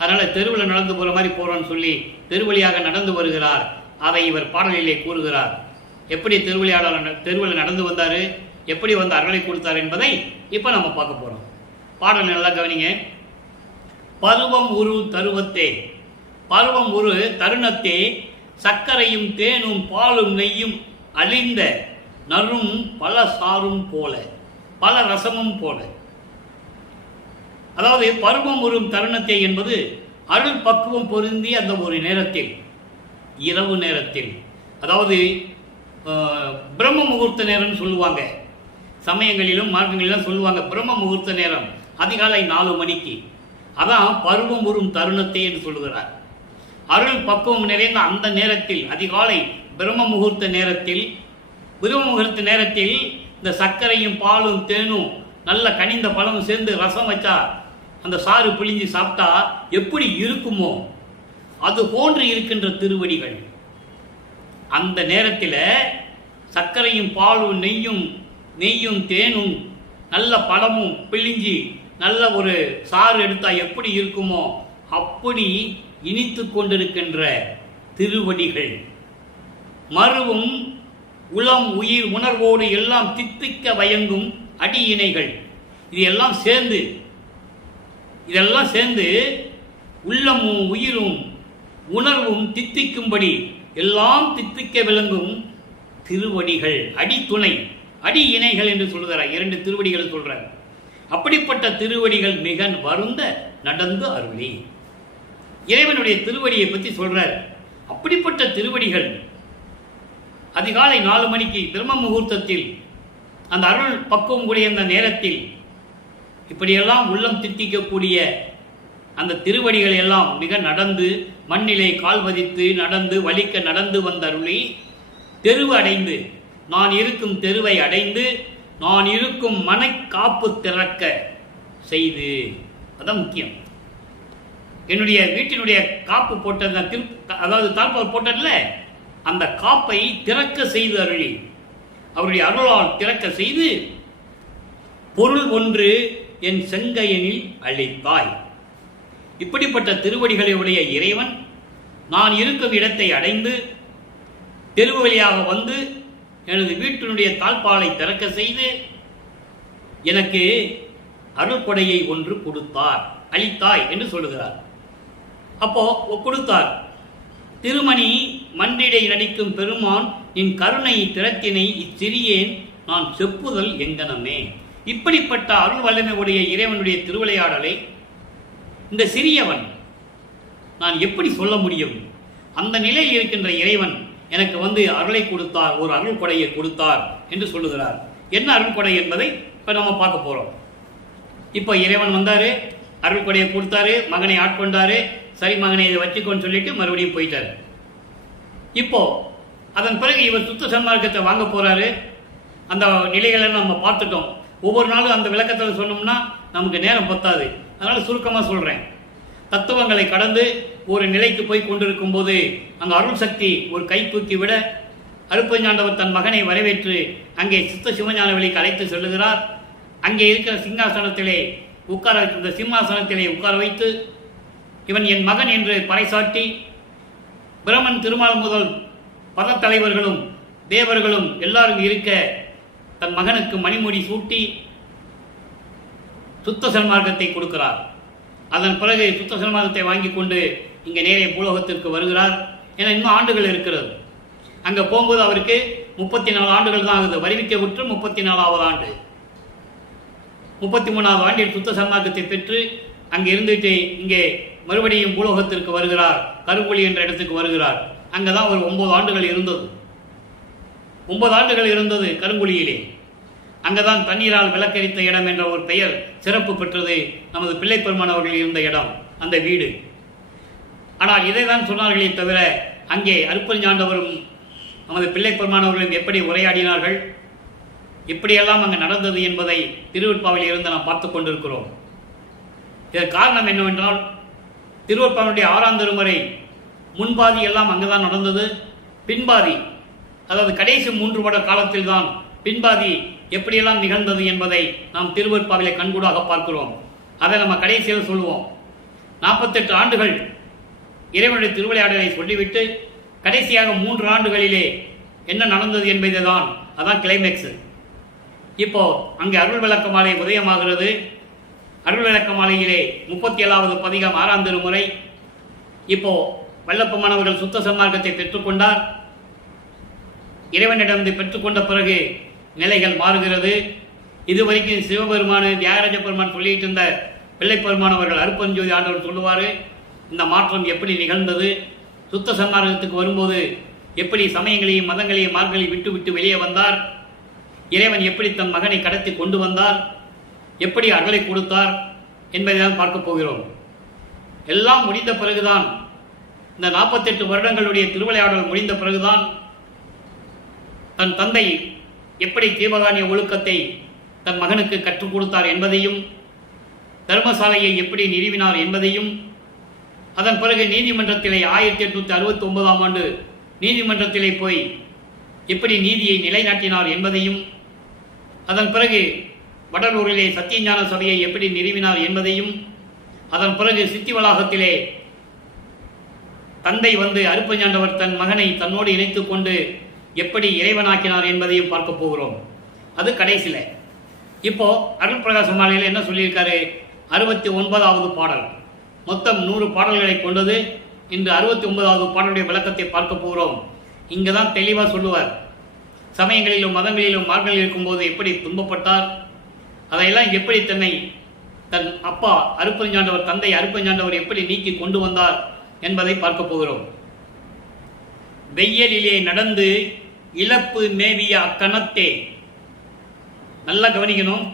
அதனால் தெருவில் நடந்து போகிற மாதிரி போகிறோன்னு சொல்லி தெருவழியாக நடந்து வருகிறார். அதை இவர் பாடலிலே கூறுகிறார். எப்படி தெருவில் நடந்து வந்தார், எப்படி வந்து அருளை கொடுத்தார் என்பதை இப்போ நம்ம பார்க்க போகிறோம். பாடல் நல்லா கவனிங்க. பருவம் உரு தருவத்தே, பருவம் உரு தருணத்தே, சர்க்கரையும் தேனும் பாலும் நெய்யும் அழிந்த நறும் பல சாரும் போல, பல ரசமும் போல. அதாவது பருவம் உறும் தருணத்தை என்பது அருள் பக்குவம் பொருந்தி அந்த ஒரு நேரத்தில், இரவு நேரத்தில், அதாவது பிரம்ம முகூர்த்த நேரம்னு சொல்லுவாங்க. சமயங்களிலும் மார்க்கங்களிலும் சொல்லுவாங்க பிரம்ம முகூர்த்த நேரம் அதிகாலை 4 மணிக்கு. அதான் பருவம் உறும் தருணத்தை என்று சொல்லுகிறார். அருள் பக்குவம் நிறைந்த அந்த நேரத்தில், அதிகாலை பிரம்ம முகூர்த்த நேரத்தில், பிரம்ம முகூர்த்த நேரத்தில் இந்த சர்க்கரையும் பாலும் தேனும் நல்ல கனிந்த பழமும் சேர்ந்து ரசம் வச்சா அந்த சாறு பிழிஞ்சு சாப்பிட்டா எப்படி இருக்குமோ அது போன்று இருக்கின்ற திருவடிகள். அந்த நேரத்தில் சர்க்கரையும் பாலும் நெய்யும் தேனும் நல்ல பழமும் பிழிஞ்சி நல்ல ஒரு சாறு எடுத்தால் எப்படி இருக்குமோ அப்படி இனித்து கொண்டிருக்கின்ற திருவடிகள். மறுவும் உளம் உயிர் உணர்வோடு எல்லாம் தித்திக்க வயங்கும் அடி இணைகள். இதெல்லாம் சேர்ந்து உள்ளமும் உயிரும் உணர்வும் தித்திக்கும்படி எல்லாம் தித்திக்க விளங்கும் திருவடிகள். அடித்துணை, அடி இணைகள் என்று சொல்கிறார். 2 திருவடிகள் சொல்றார். அப்படிப்பட்ட திருவடிகள் மிக வருந்த நடந்து அருளி. இறைவனுடைய திருவடியை பற்றி சொல்றார். அப்படிப்பட்ட திருவடிகள் அதிகாலை 4 மணிக்கு பிரம்ம முகூர்த்தத்தில் அந்த அருள் பக்குவம் கூடிய அந்த நேரத்தில் இப்படியெல்லாம் உள்ளம் தித்திக்கக்கூடிய அந்த திருவடிகள் எல்லாம் மிக நடந்து மண்ணிலே கால் பதித்து நடந்து வலிக்க நடந்து வந்த அருளி தெருவு அடைந்து, நான் இருக்கும் தெருவை அடைந்து, நான் இருக்கும் மனைக்காப்பு திறக்க செய்து. அதான் முக்கியம். என்னுடைய வீட்டினுடைய காப்பு போட்ட அதாவது தாழ்பால் போட்டதில்ல, அந்த காப்பை திறக்க செய்து அருளி, அவருடைய அருளால் திறக்க செய்து, பொருள் ஒன்று என் செங்கையனில் அளித்தாய். இப்படிப்பட்ட திருவடிகளை உடைய இறைவன் நான் இருக்கும் இடத்தை அடைந்து தெருவு வழியாக வந்து எனது வீட்டினுடைய தாழ்பாலை திறக்க செய்து எனக்கு அருள்கொடையை ஒன்று கொடுத்தார், அளித்தாய் என்று சொல்லுகிறார். அப்போ கொடுத்தார். திருமணி மன்றிடை நடிக்கும் பெருமான் நின் கருணை திறத்தினை இச்சிறியேன் நான் செப்புதல் எங்கனமே. இப்படிப்பட்ட அருள் வல்லமை உடைய இறைவனுடைய திருவிளையாடலை இந்த சிறியவன் நான் எப்படி சொல்ல முடியும்? அந்த நிலையில் இருக்கின்ற இறைவன் எனக்கு வந்து அருளை கொடுத்தார், ஒரு அருள் கொடையை கொடுத்தார் என்று சொல்லுகிறார். என்ன அருள் கொடை என்பதை இப்போ நம்ம பார்க்க போகிறோம். இப்போ இறைவன் வந்தார், அருள் கொடையை கொடுத்தாரு, மகனை ஆட்கொண்டாரு. சரி மகனை இதை வச்சுக்கோன்னு சொல்லிட்டு மறுபடியும் போயிட்டார். இப்போ அதன் பிறகு இவர் சுத்த சன்மார்க்கத்தை வாங்க போறாரு. அந்த நிலைகளை நம்ம பார்த்துட்டோம். ஒவ்வொரு நாளும் அந்த விளக்கத்தில் சொன்னோம்னா நமக்கு நேரம் பத்தாது. அதனால் சுருக்கமாக சொல்கிறேன். தத்துவங்களை கடந்து ஒரு நிலைக்கு போய் கொண்டிருக்கும் போது அங்கே அருள் சக்தி ஒரு கை தூக்கி விட அருட்பெருஞ்சாண்டவர் தன் மகனை வரவேற்று அங்கே சித்த சிவஞான வெளிக்கு அழைத்து செல்லுகிறார். அங்கே இருக்கிற சிங்காசனத்திலே உட்கார வைத்த சிம்மாசனத்திலே உட்கார வைத்து இவன் என் மகன் என்று பறைசாட்டி பிரமன் திருமால் முதல் பதத்தலைவர்களும் தேவர்களும் எல்லாரும் இருக்க தன் மகனுக்கு மணிமுடி சூட்டி சுத்த சன்மார்க்கத்தை கொடுக்கிறார். அதன் பிறகு சுத்த சன்மார்க்கத்தை வாங்கி கொண்டு இங்கே நேரே பூலோகத்திற்கு வருகிறார். ஏன்னா இன்னும் ஆண்டுகள் இருக்கிறது. அங்கே போகும்போது அவருக்கு 34 ஆண்டுகள் தான் ஆகுது. வருவிக்க விட்டு 34வது ஆண்டு, 33வது ஆண்டில் சுத்த சன்மார்க்கத்தை பெற்று அங்கே இருந்துட்டு இங்கே மறுபடியும் பூலோகத்திற்கு வருகிறார். கருங்குழி என்ற இடத்துக்கு வருகிறார். அங்கே தான் ஒரு 9 ஆண்டுகள் இருந்தது. 9 ஆண்டுகள் இருந்தது கருங்குழியிலே. அங்கதான் தண்ணீரால் விளக்கரித்த இடம் என்ற ஒரு பெயர் சிறப்பு பெற்றது. நமது பிள்ளை பெருமான் அவர்கள் இருந்த இடம், அந்த வீடு. ஆனால் இதை தான் சொன்னார்களே தவிர அங்கே அருட்பெருஞ்சாண்டவரும் நமது பிள்ளை பெருமான் அவர்களும் எப்படி உரையாடினார்கள், இப்படியெல்லாம் அங்கே நடந்தது என்பதை திருவெட்பாவில் இருந்து நாம் பார்த்து கொண்டிருக்கிறோம். இதற்கு காரணம் என்னவென்றால் திருவெட்பாவினுடைய 6ஆம் திருமுறை முன்பாதி எல்லாம் அங்குதான் நடந்தது. பின்பாதி, அதாவது கடைசி 3 வருட காலத்தில் தான் பின்பாதி எப்படியெல்லாம் நிகழ்ந்தது என்பதை நாம் திருவருட்பாவிலே கண்கூடாக பார்க்கிறோம். அதை நம்ம கடைசியில் சொல்லுவோம். 48 ஆண்டுகள் இறைவனுடைய திருவிளையாடலை சொல்லிவிட்டு கடைசியாக 3 ஆண்டுகளிலே என்ன நடந்தது என்பதை தான், அதான் கிளைமேக்ஸ். இப்போ அங்கே அருள் விளக்க மாலை உதயமாகிறது. அருள் விளக்க மாலையிலே 37வது பதிகம் 6ஆம் திருமுறை. இப்போ வல்லப்பமானவர்கள் சுத்த சன்மார்க்கத்தை பெற்றுக்கொண்டார். இறைவனிடமிருந்து பெற்றுக்கொண்ட பிறகு நிலைகள் மாறுகிறது. இதுவரைக்கும் சிவபெருமான் தியாகராஜ பெருமான் சொல்லிட்டு இருந்த பிள்ளைப்பெருமான் அவர்கள் அருப்பஞ்சோதி ஆண்டவர் சொல்லுவார், இந்த மாற்றம் எப்படி நிகழ்ந்தது, சுத்த சன்மார்க்கத்துக்கு வரும்போது எப்படி சமயங்களையும் மதங்களையும் மார்க்கங்களையும் விட்டு விட்டு வெளியே வந்தார், இறைவன் எப்படி தன் மகனை கடத்தி கொண்டு வந்தார், எப்படி அருளை கொடுத்தார் என்பதை தான் பார்க்க போகிறோம். எல்லாம் முடிந்த பிறகுதான், இந்த 48 வருடங்களுடைய திருவிளையாடல் முடிந்த பிறகுதான் தன் தந்தை எப்படி தீபகானிய ஒழுக்கத்தை தன் மகனுக்கு கற்றுக் கொடுத்தார் என்பதையும், தர்மசாலையை எப்படி நிறுவினார் என்பதையும், அதன் பிறகு நீதிமன்றத்திலே 1869ஆம் ஆண்டு நீதிமன்றத்திலே போய் எப்படி நீதியை நிலைநாட்டினார் என்பதையும், அதன் பிறகு வடலூரிலே சத்தியஞான சபையை எப்படி நிறுவினார் என்பதையும், அதன் பிறகு சித்தி வளாகத்திலே தந்தை வந்து அருப்பஞ்சாண்டவர் தன் மகனை தன்னோடு இணைத்துக் கொண்டு எப்படி இறைவனாக்கினார் என்பதையும் பார்க்க போகிறோம். அது கடைசியில். இப்போ அருள் பிரகாச மாலையில் என்ன சொல்லியிருக்காரு? 69வது பாடல். மொத்தம் 100 பாடல்களை கொண்டது. இன்று 69வது பாடலுடைய விளக்கத்தை பார்க்க போகிறோம். இங்கே தான் தெளிவாக சொல்லுவார், சமயங்களிலும் மதங்களிலும் மார்க்கங்களில் இருக்கும்போது எப்படி துன்பப்பட்டார், அதையெல்லாம் எப்படி தன் அப்பா அருப்பஞ்சாண்டவர், தந்தை அருப்பஞ்சாண்டவர் எப்படி நீக்கி கொண்டு வந்தார் என்பதை பார்க்க போகிறோம். வெய்யலிலே நடந்து இழப்பு மேவிய அக்கணத்தே. நல்லா கவனிக்கணும்.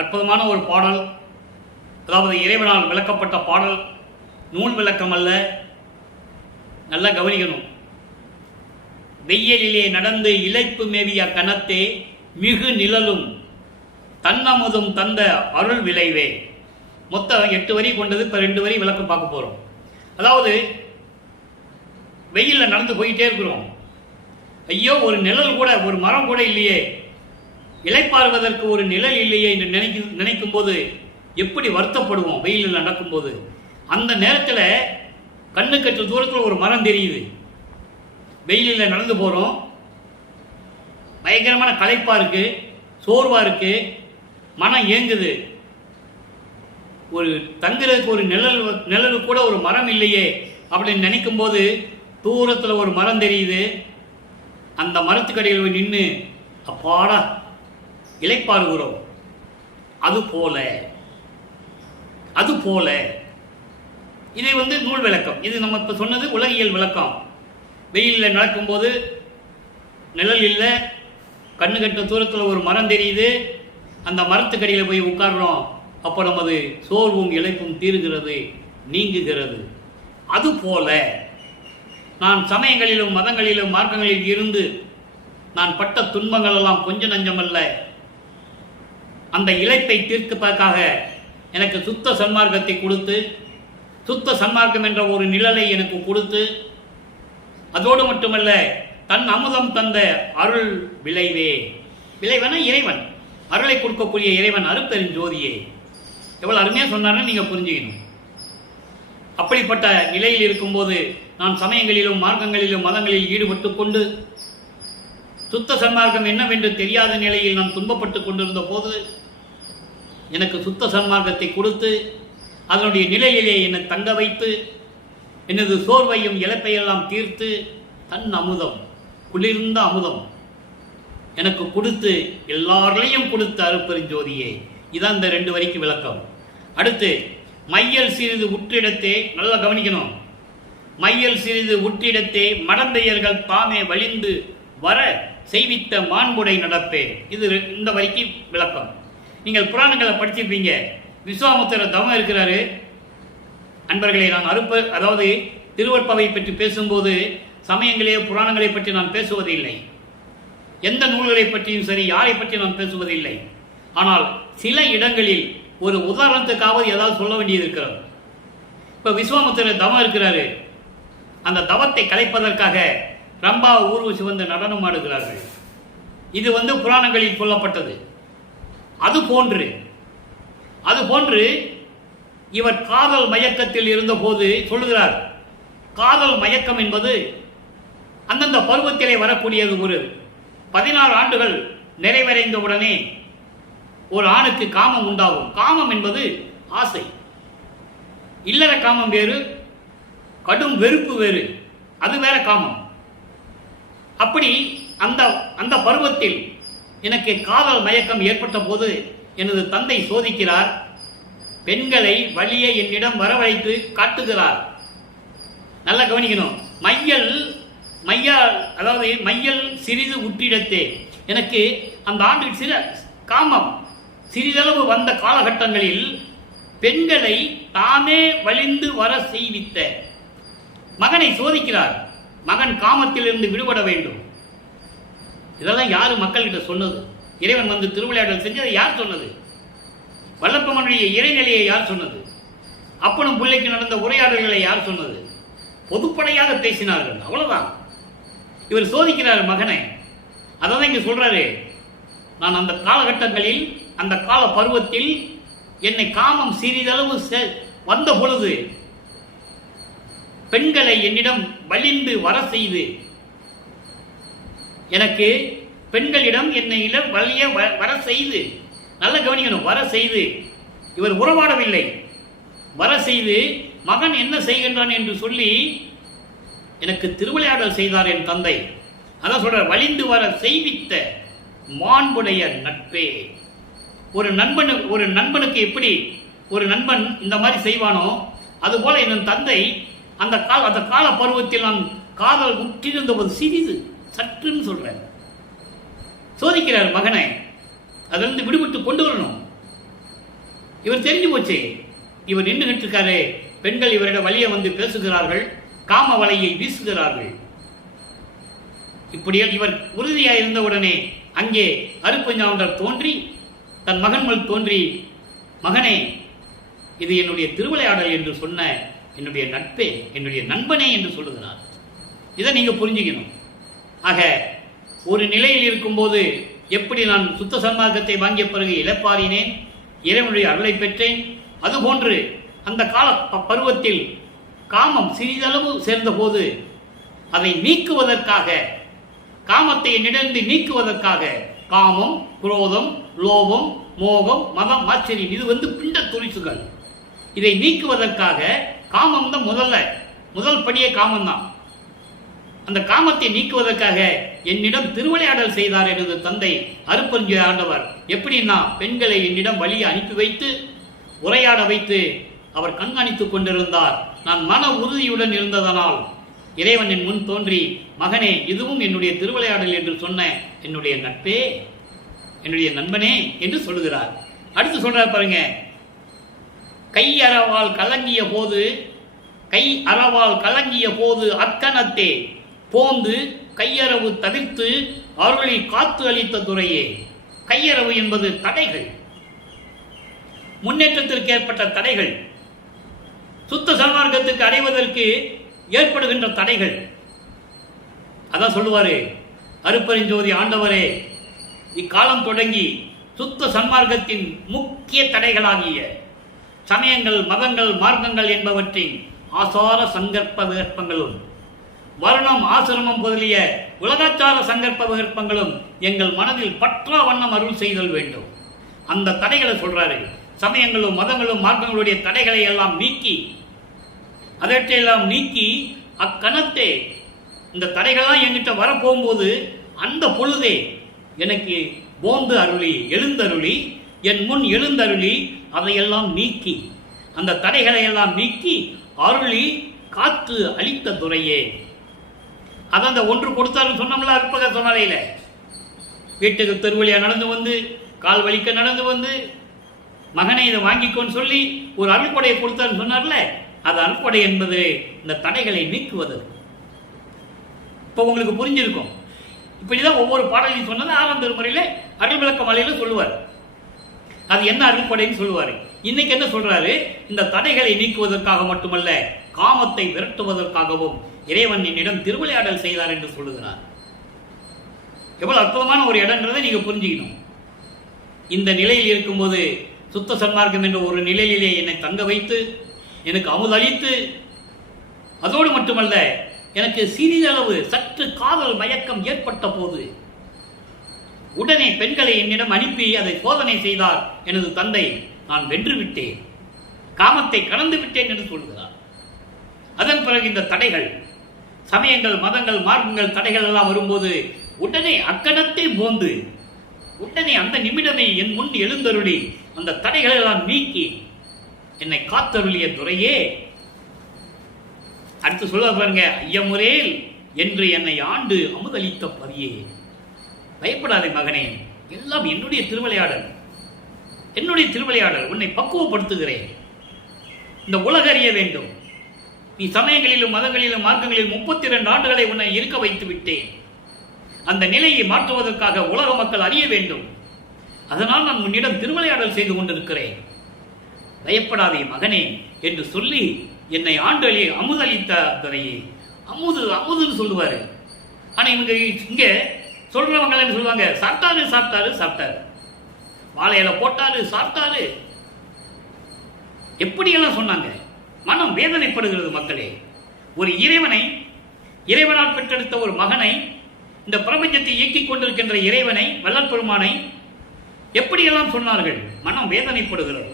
அற்புதமான ஒரு பாடல். அதாவது இறைவனால் விளக்கப்பட்ட பாடல், நூல் விளக்கம் அல்ல. நல்லா கவனிக்கணும். வெய்யலிலே நடந்து இழைப்பு மேவிய கணத்தே மிகு நிழலும் தன்னமுதும் தந்த அருள் விளைவே. மொத்தம் 8 வரி கொண்டது. இப்போ 2 வரி விளக்கம் பார்க்க போகிறோம். அதாவது வெயிலில் நடந்து போயிட்டே இருக்கிறோம். ஐயோ, ஒரு நிழல் கூட, ஒரு மரம் கூட இல்லையே, இளைப்பாறுவதற்கு ஒரு நிழல் இல்லையே என்று நினைக்கும் போது எப்படி வருத்தப்படுவோம் வெயிலில் நடக்கும்போது. அந்த நேரத்தில் கண்ணுக்கற்ற தூரத்தில் ஒரு மரம் தெரியுது. வெயிலில் நடந்து போகிறோம், பயங்கரமான களைப்பாக இருக்கு, சோர்வாக இருக்கு, மனம் ஏங்குது. ஒரு தங்குறதுக்கு ஒரு நிழல் கூட ஒரு மரம் இல்லையே அப்படின்னு நினைக்கும் போது தூரத்தில் ஒரு மரம் தெரியுது. அந்த மரத்துக்கடியில் நின்று அப்பாடா இளைப்பாறுகிறோம். அது போல இதை நூல் விளக்கம். இது நம்ம இப்போ சொன்னது உலகியல் விளக்கம். வெயிலில் நடக்கும்போது நிழல் இல்லை, கண்ணு கட்ட தூரத்தில் ஒரு மரம் தெரியுது, அந்த மரத்துக்கடியில் போய் உட்கார்றோம். அப்போ நமது சோர்வும் இழைப்பும் தீருகிறது, நீங்குகிறது. அதுபோல நான் சமயங்களிலும் மதங்களிலும் மார்க்கங்களில் இருந்து நான் பட்ட துன்பங்கள் எல்லாம் கொஞ்சம் நஞ்சமல்ல. அந்த இழைப்பை தீர்ப்பதற்காக எனக்கு சுத்த சன்மார்க்கத்தை கொடுத்து, சுத்த சன்மார்க்கம் என்ற ஒரு நிழலை எனக்கு கொடுத்து, அதோடு மட்டுமல்ல தன் அமுதம் தந்த அருள் விளைவே. விளைவன இறைவன், அருளை கொடுக்கக்கூடிய இறைவன் அருட்பெருஞ்சோதியே. எவ்வளவு அருமையாக சொன்னார்னு நீங்கள் புரிஞ்சுக்கணும். அப்படிப்பட்ட நிலையில் இருக்கும்போது நான் சமயங்களிலும் மார்க்கங்களிலும் மதங்களில் ஈடுபட்டு கொண்டு சுத்த சன்மார்க்கம் என்னவென்று தெரியாத நிலையில் நான் துன்பப்பட்டு கொண்டிருந்த போது எனக்கு சுத்த சன்மார்க்கத்தை கொடுத்து அதனுடைய நிலையிலே என்னை தங்க வைத்து எனது சோர்வையும் இழப்பையெல்லாம் தீர்த்து தன் அமுதம், குளிர்ந்த அமுதம் எனக்கு கொடுத்து எல்லாரையும் கொடுத்த அருட்பெருஞ்சோதியே. இதான் இந்த 2 வரிக்கு விளக்கம். அடுத்து மையல் சிறிது உற்றிடத்தே. நல்லா கவனிக்கணும். மையல் சிறிது உற்றிடத்தே மடந்தையர்கள் தாமே வலிந்து வர செய்வித்த மாண்புடை நடப்பே. இது இந்த வரிக்கு விளக்கம். நீங்கள் புராணங்களை படிச்சிருப்பீங்க. விஸ்வாமுத்திர தவம் இருக்கிறாரு. அன்பர்களே, நான் அதாவது திருவற்பாவை பற்றி பேசும்போது சமயங்களே புராணங்களை பற்றி நான் பேசுவதில்லை. எந்த நூல்களை பற்றியும் சரி, யாரை பற்றி நான் பேசுவதில்லை. ஆனால் சில இடங்களில் ஒரு உதாரணத்துக்காவது ஏதாவது சொல்ல வேண்டியது இருக்கிறது. இப்போ விஸ்வாமுத்திரர் தவம் இருக்கிறாரு. அந்த தவத்தை கலைப்பதற்காக ரம்பா ஊர்வசி வந்து நடனம் ஆடுகிறார்கள். இது புராணங்களில் சொல்லப்பட்டது. அதுபோன்று இவர் காதல் மயக்கத்தில் இருந்தபோது சொல்லுகிறார், காதல் மயக்கம் என்பது அந்தந்த பருவத்திலே வரக்கூடியது. ஒரு 16 ஆண்டுகள் நிறைவடைந்தவுடனே ஒரு ஆணுக்கு காமம் உண்டாகும். காமம் என்பது ஆசை. இல்லற காமம் வேறு, கடும் வெறுப்பு வேறு, அது வேற காமம். அப்படி அந்த பருவத்தில் எனக்கு காதல் மயக்கம் ஏற்பட்ட போது எனது தந்தை சோதிக்கிறார். பெண்களை வழியே என்னிடம் வரவழைத்து காட்டுகிறார். நல்லா கவனிக்கணும். மையல் சிறிது உற்றிடத்தே. எனக்கு அந்த ஆண்டு காமம் சிறிதளவு வந்த காலகட்டங்களில் பெண்களை தாமே வலிந்து வர செய்வித்த மகனை சோதிக்கிறார். மகன் காமத்திலிருந்து விடுபட வேண்டும். இதெல்லாம் யாரு மக்கள்கிட்ட சொன்னது? இறைவன் வந்து திருவிளையாடல் செஞ்சதை யார் சொன்னது? வல்லப்பமனுடைய இறைநிலையை யார் சொன்னது? அப்பனும் பிள்ளைக்கு நடந்த உரையாடல்களை யார் சொன்னது? பொதுப்படையாக பேசினார்கள், அவ்வளவுதான். இவர் சோதிக்கிறார் மகனை. அதான் இங்க சொல்றாரு, நான் அந்த காலகட்டங்களில், அந்த கால பருவத்தில் என்னை காமம் சிறிதளவு வந்த பொழுது பெண்களை என்னிடம் வலிந்து வர செய்து, எனக்கு பெண்களிடம் என்னை வலிய வர செய்து, நல்ல கவனிக்கணும், வர செய்து, இவர் உறவாடவில்லை, வர செய்து மகன் என்ன செய்கின்றான் என்று சொல்லி எனக்கு திருவிளையாடல் செய்தார் என் தந்தை. அதான் சொல்ற, வலிந்து வர செய்வித்த மாண்புடைய நட்பே. ஒரு நண்பனுக்கு எப்படி ஒரு நண்பன் இந்த மாதிரி செய்வானோ அதுபோல என் தந்தை அந்த கால பருவத்தில் நான் காதல் உற்றிருந்த போது சிறிது சற்றுன்னு சொல்றேன், சோதிக்கிறார் மகனை. அதிலிருந்து விடுபட்டு கொண்டு வரணும். இவர் தெரிஞ்சு போச்சு. இவர் நின்றுகிட்டு இருக்காரு. பெண்கள் இவரிடம் வழிய வந்து பேசுகிறார்கள், காம வலையை வீசுகிறார்கள். இப்படி இவர் உறுதியாக இருந்தவுடனே அங்கே அருப்பஞ்சாண்டர் தோன்றி தன் மகன் மேல் தோன்றி, மகனே, இது என்னுடைய திருவிளையாடல் என்று சொன்ன என்னுடைய நட்பே, என்னுடைய நண்பனே என்று சொல்லுகிறார். இதை நீங்க புரிஞ்சுக்கணும். ஆக ஒரு நிலையில் இருக்கும்போது எப்படி நான் சுத்த சன்மார்க்கத்தை வாங்கிய பிறகு இழப்பாறினேன், இறைவனுடைய அருளை பெற்றேன், அதுபோன்று அந்த கால பருவத்தில் காமம் சிறிதளவு சேர்ந்த போது அதை நீக்குவதற்காக, காமத்தை என்னிடந்து நீக்குவதற்காக, காமம், குரோதம், லோபம், மோகம், மதம், ஆச்சரியம், இது பிண்ட துரிசுகள். இதை நீக்குவதற்காக காமம் தான் முதல் படியே காமம் தான். அந்த காமத்தை நீக்குவதற்காக என்னிடம் திருவிளையாடல் செய்தார் எனது தந்தை அருப்பஞ்சோதி ஆண்டவர். எப்படின்னா, பெண்களை என்னிடம் வழியை அனுப்பி வைத்து உரையாட வைத்து அவர் கண்காணித்துக் கொண்டிருந்தார். நான் மன உறுதியுடன் இருந்ததனால் இறைவன் என் முன் தோன்றி, மகனே, இதுவும் என்னுடைய திருவிளையாடல் என்று சொன்ன என்னுடைய நட்பே, என்னுடைய நண்பனே என்று சொல்லுகிறார். அடுத்து சொல்றார் பாருங்க, கை அறவால் கலங்கிய போது அக்கணத்தே போந்து கையறவு தவிர்த்து அவர்களில் காத்து அளித்த துறையே. கையறவு என்பது தடைகள், முன்னேற்றத்திற்கு ஏற்பட்ட தடைகள், சுத்த சன்மார்க்கத்துக்கு அடைவதற்கு ஏற்படுகின்ற தடைகள். அதான் சொல்லுவாரு அருப்பெருஞ்சோதி ஆண்டவரே, இக்காலம் தொடங்கி சுத்த சன்மார்க்கத்தின் முக்கிய தடைகளாகிய சமயங்கள், மதங்கள், மார்க்கங்கள் என்பவற்றின் ஆசார சங்கற்ப விகற்பங்களும், வர்ணம், ஆசிரமம் முதலிய உலகாச்சார சங்கற்ப விகற்பங்களும் எங்கள் மனதில் பற்றா வண்ணம் அருள் செய்தல் வேண்டும். அந்த தடைகளை சொல்றாரு. சமயங்களும் மதங்களும் மார்க்கங்களுடைய தடைகளை எல்லாம் நீக்கி, அதற்றையெல்லாம் நீக்கி அக்கணத்தே இந்த தடைகள்லாம் என்கிட்ட வரப்போகும்போது அந்த பொழுதே எனக்கு போந்து அருளி, எழுந்தருளி, என் முன் எழுந்தருளி, அதையெல்லாம் நீக்கி, அந்த தடைகளை எல்லாம் நீக்கி அருளி காத்து அளித்த துறையே. அதான் அந்த ஒன்று கொடுத்தாருன்னு சொன்னோம்ல அற்பக சொன்னாலையில, வீட்டுக்கு தெருவழியா நடந்து வந்து, கால் வலிக்க நடந்து வந்து, மகனை இதை வாங்கிக்கோன்னு சொல்லி ஒரு அருள்கொடையை கொடுத்தாருன்னு சொன்னார்ல, அது அருள்கொடை என்பது இந்த தடைகளை நீக்குவது. இப்போ உங்களுக்கு புரிஞ்சிருக்கும். இப்படிதான் ஒவ்வொரு பாடலையும் சொன்னது ஆறாம் திருமுறையில அருள் விளக்க மலையில சொல்லுவார். அது என்ன அருள்கொடைன்னு சொல்லுவாரு. இன்னைக்கு என்ன சொல்றாரு? இந்த தடைகளை நீக்குவதற்காக மட்டுமல்ல, காமத்தை விரட்டுவதற்காகவும் இறைவன் என்னிடம் திருவிளையாடல் செய்தார் என்று சொல்லுகிறார். எவ்வளவு அற்புதமான ஒரு இடம்ன்றதை நீங்க புரிஞ்சுக்கணும். இந்த நிலையில் இருக்கும்போது சுத்த சன்மார்க்கம் என்ற ஒரு நிலையிலே என்னை தங்க வைத்து எனக்கு அமுதளித்து, அதோடு மட்டுமல்ல, எனக்கு சிறிதளவு சற்று காதல் மயக்கம் ஏற்பட்ட போது உடனே பெண்களை என்னிடம் அனுப்பி அதை சோதனை செய்தார் எனது தந்தை. நான் வென்று விட்டேன், காமத்தை கடந்து விட்டேன் என்று சொல்கிறார். அதன் பிறகு இந்த தடைகள், சமயங்கள், மதங்கள், மார்க்கங்கள், தடைகள் எல்லாம் வரும்போது உடனே அக்கணத்தை போந்து உடனே அந்த நிமிடமே என் முன் எழுந்தருளி அந்த தடைகளை எல்லாம் நீக்கி என்னை காத்தருளிய துறையே. அடுத்து சொல்ல பாருங்க, ஐயமுரேல் என்று என்னை ஆண்டு அமுதளித்த பதியே. பயப்படாதே மகனே, எல்லாம் என்னுடைய திருவிளையாடல், என்னுடைய திருவிளையாடல். உன்னை பக்குவப்படுத்துகிறேன். இந்த உலக அறிய வேண்டும். நீ சமயங்களிலும் மதங்களிலும் மார்க்கங்களிலும் 32 ஆண்டுகளை உன்னை இருக்க வைத்து விட்டேன். அந்த நிலையை மாற்றுவதற்காக உலக மக்கள் அறிய வேண்டும். அதனால் நான் உன்னிடம் திருவிளையாடல் செய்து கொண்டிருக்கிறேன். பயப்படாதே மகனே என்று சொல்லி என்னை ஆண்டளி அமுதளித்த துறையே. அமுது அமுதுன்னு சொல்லுவாரு. ஆனா இவங்க இங்க சொல்றவங்க என்ன சொல்லுவாங்க? சாப்பிட்டாரு சாப்பிட்டாரு சாப்பிட்டாரு, வாழையில போட்டாரு சாப்பிட்டாரு, எப்படியெல்லாம் சொன்னாங்க. மனம் வேதனைப்படுகிறது மக்களே. ஒரு இறைவனால் பெற்றெடுத்த ஒரு மகனை, இந்த பிரபஞ்சத்தை இயக்கிக் கொண்டிருக்கின்ற இறைவனை, வள்ளல் பெருமானை எப்படியெல்லாம் சொன்னார்கள். மனம் வேதனைப்படுகிறது.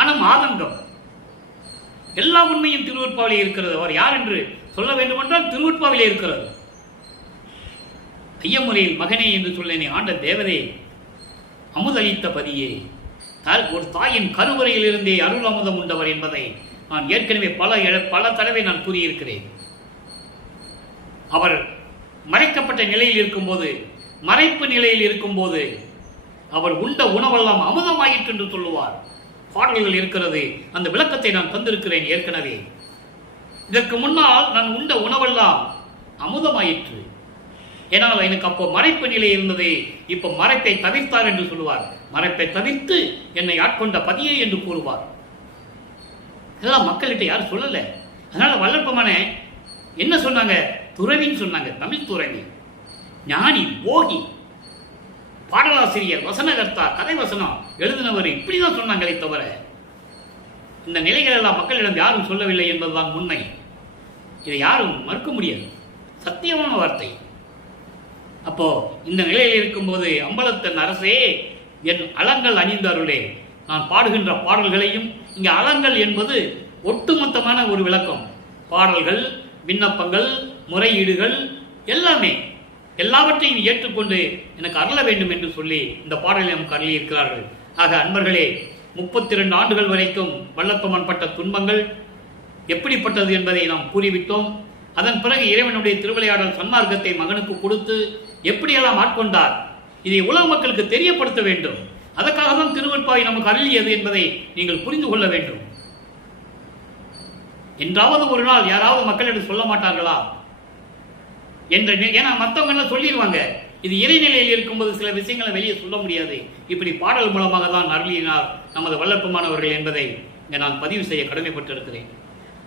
ஆனால் ஆதங்கம். எல்லா உண்மையும் திருவருட்பாவிலே இருக்கிறது. அவர் யார் என்று சொல்ல வேண்டுமென்றால் திருவருட்பாவிலே இருக்கிறது. ஐயமுறையில் மகனே என்று சொல்லேனே ஆண்ட தேவரே, அமுதளித்த பதியே, ஒரு தாயின் கருவறையில் இருந்தே அருள் அமுதம் உண்டவர் என்பதை நான் ஏற்கனவே பல தடவை நான் கூறியிருக்கிறேன். அவர் மறைக்கப்பட்ட நிலையில் இருக்கும்போது, மறைப்பு நிலையில் இருக்கும்போது அவர் உண்ட உணவெல்லாம் அமுதமாயிற்று என்று சொல்லுவார். பாடல்கள் இருக்கிறது. அந்த விளக்கத்தை நான் தந்திருக்கிறேன் ஏற்கனவே. இதற்கு முன்னால் நான் உண்ட உணவெல்லாம் அமுதமாயிற்று. ஏனால் எனக்கு அப்போ மறைப்பு நிலை இருந்தது. இப்போ மறைப்பை தவிர்த்தார் என்று சொல்லுவார். மறைப்பை தவிர்த்து என்னை ஆட்கொண்ட பதியே என்று கூறுவார். இதெல்லாம் மக்கள்கிட்ட யாரும் சொல்லல. அதனால வல்லற்பமான என்ன சொன்னாங்க? துறவின்னு சொன்னாங்க. தமிழ் துறவி, ஞானி, போகி, பாடலாசிரியர், வசனகர்த்தா, கதை வசனம் எழுதினவர், இப்படிதான் சொன்னாங்களே தவிர இந்த நிலைகள் எல்லாம் மக்களிடம் யாரும் சொல்லவில்லை என்பதுதான் உண்மை. இதை யாரும் மறுக்க முடியாது. சத்தியமான வார்த்தை. அப்போ இந்த நிலையில் இருக்கும்போது அம்பலத்தன் அரசே, என் அலங்கள் அணிந்த அருளே, நான் பாடுகின்ற பாடல்களையும், இங்க அலங்கள் என்பது ஒட்டுமொத்தமான ஒரு விளக்கம். பாடல்கள், விண்ணப்பங்கள், முறையீடுகள் எல்லாமே, எல்லாவற்றையும் ஏற்றுக்கொண்டு எனக்கு அருள வேண்டும் என்று சொல்லி இந்த பாடலை நமக்கு அருளி இருக்கிறார்கள். ஆக அன்பர்களே, 32 ஆண்டுகள் வரைக்கும் வல்லப்பெருமான் பட்ட துன்பங்கள் எப்படிப்பட்டது என்பதை நாம் கூறிவிட்டோம். அதன் பிறகு இறைவனுடைய திருவிளையாடல் சன்மார்க்கத்தை மகனுக்கு கொடுத்து எப்படியெல்லாம் ஆட்கொண்டார், இதை உலக மக்களுக்கு தெரியப்படுத்த வேண்டும். அதற்காக தான் திருவருட்பாவை நமக்கு அருளியது என்பதை நீங்கள் புரிந்து கொள்ள வேண்டும். என்றாவது ஒரு நாள் யாராவது மக்களிடம் சொல்ல மாட்டார்களா என்ற, ஏன்னா மற்றவங்க எல்லாம் சொல்லிடுவாங்க. இது இறைநிலையில் இருக்கும்போது சில விஷயங்களை வெளியே சொல்ல முடியாது. இப்படி பாடல் மூலமாக தான் அருளினார் நமது வல்லப்பெருமானவர்கள் என்பதை நான் பதிவு செய்ய கடமைப்பட்டிருக்கிறேன்.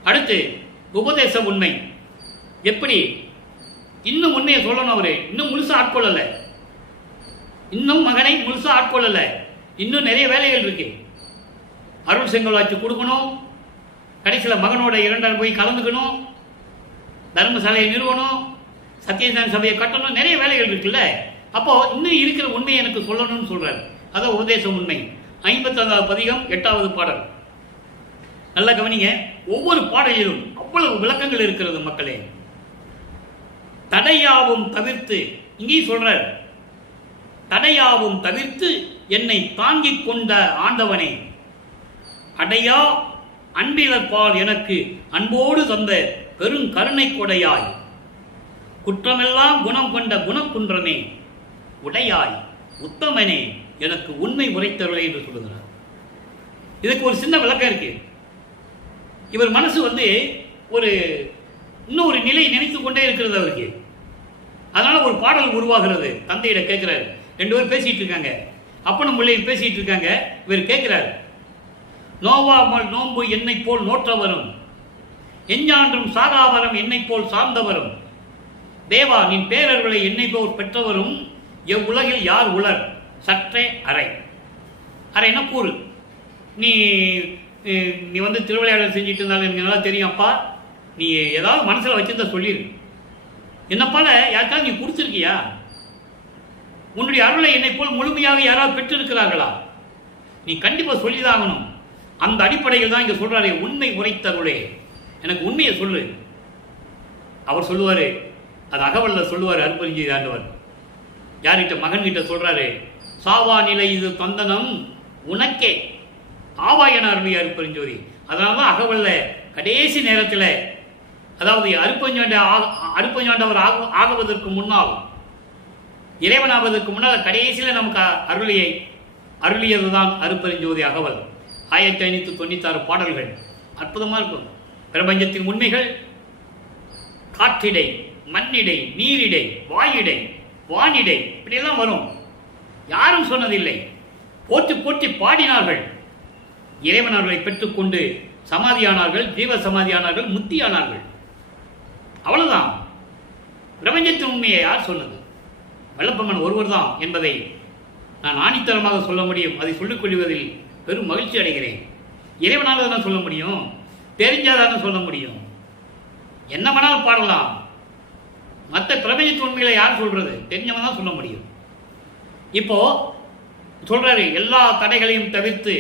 அடுத்து உபதேச உண்மை. எப்படி இன்னும் உண்மையை சொல்லணும். அவரு இன்னும் முழுசா ஆட்கொள்ளல, இன்னும் மகனை முழுசா ஆட்கொள்ளல. இன்னும் நிறைய வேலைகள் இருக்கு. அருள் செங்கல் வச்சு கொடுக்கணும், கடைசியில் மகனோட 2 போய் கலந்துக்கணும், தர்மசாலையை நிறுவனம், சத்தியதான சபையை கட்டணும், நிறைய வேலைகள் இருக்குல்ல. அப்போ இன்னும் இருக்கிற உண்மையை எனக்கு சொல்லணும்னு சொல்றாரு. அதான் உபதேச உண்மை. 55வது பதிகம் 8வது பாடல். நல்லா கவனிங்க. ஒவ்வொரு பாடலிலும் அவ்வளவு விளக்கங்கள் இருக்கிறது மக்களே. தடையாவும் தவிர்த்து, இங்கேயும் சொல்றார், தடையாவும் தவிர்த்து என்னை தாங்கிக் கொண்ட ஆண்டவனே, அடையா அன்பிலப்பால் எனக்கு அன்போடு தந்த பெரும் கருணை கொடையாய், குற்றமெல்லாம் குணம் கொண்ட குணக்குன்றமே, உடையாய் உத்தமனே, எனக்கு உண்மை உரைத்தருளை என்று சொல்லுகிறார். இதுக்கு ஒரு சின்ன விளக்கம் இருக்கு. இவர் மனசு ஒரு இன்னொரு நிலை நினைத்து கொண்டே இருக்கிறது அவருக்கு. அதனால ஒரு பாடல் உருவாகிறது. தந்தையிட கேட்கிறார். 2 பேர் பேசிட்டு இருக்காங்க. அப்பனும் பிள்ளையும் பேசிட்டு இருக்காங்க. இவர் கேட்கிறார், நோவாமல் நோன்பு என்னை போல் நோற்றவரும், எஞ்ஞான்றும் சாகாவரம் என்னை போல் சார்ந்தவரும், தேவா நின் பேரர்களை என்னை போல் பெற்றவரும், எவ்வுலகில் யார் உலர் சற்றே அறை. அறைன்னா கூறு. நீ நீ வந்து திருவிளையாடல் செஞ்சுட்டு இருந்தாலும் எனக்கு நல்லா தெரியும் அப்பா, நீ ஏதாவது மனசில் வச்சிருந்தா சொல்லிடு. என்னப்பால யாருக்காவது நீ கொடுத்துருக்கியா? உன்னுடைய அருளை என்னை போல் முழுமையாக யாராவது பெற்றிருக்கிறார்களா? நீ கண்டிப்பாக சொல்லிதாகணும். அந்த அடிப்படையில் தான் இங்கே சொல்றாரு, உண்மை உரைத்தருளே, எனக்கு உண்மையை சொல்லு. அவர் சொல்லுவார், அது அகவல்ல சொல்லுவார் அருட்பெருஞ்சோதி ஆண்டவர். யார்கிட்ட? மகன்கிட்ட சொல்றாரு, சாவா நிலை இது தந்தனம் உனக்கே ஆவா என அருளிய அருட்பெருஞ்சோதி. அதனால தான் அகவல்ல கடைசி நேரத்தில், அதாவது அருட்பெருஞ்சாண்டவர் ஆகுவதற்கு முன்னால், இறைவனாவதற்கு முன்னால் கடைசியில் நமக்கு அருளியது தான் அருட்பெருஞ்சோதி அகவல். 1596 பாடல்கள் அற்புதமாக இருக்கும். பிரபஞ்சத்தின் உண்மைகள் காற்றிடை, மண்ணிடை, நீரிடை, வாயிடை, வானிடை, இப்படியெல்லாம் வரும். யாரும் சொன்னதில்லை, போற்றி போற்றி பாடினார்கள். இறைவனர்களை பெற்றுக்கொண்டு சமாதியானார்கள், ஜீவ சமாதியானார்கள், முத்தியானார்கள். அவ்வளவுதான். பிரபஞ்சத்தின் உண்மையை யார் சொன்னது? வல்லப்பம்மன் ஒருவர் தான் என்பதை நான் ஆணித்தரமாக சொல்ல முடியும். அதை சொல்லிக் கொள்வதில் பெரும் மகிழ்ச்சி அடைகிறேன். இறைவனால் தானே சொல்ல முடியும், தெரிஞ்சாதானே சொல்ல முடியும். என்ன வேணாலும் பாடலாம். மற்ற பிரபஞ்சத்தின் உண்மைகளை யார் சொல்றது? தெரிஞ்சவன் தான் சொல்ல முடியும். இப்போ சொல்றாரு, எல்லா தடைகளையும் தவிர்த்து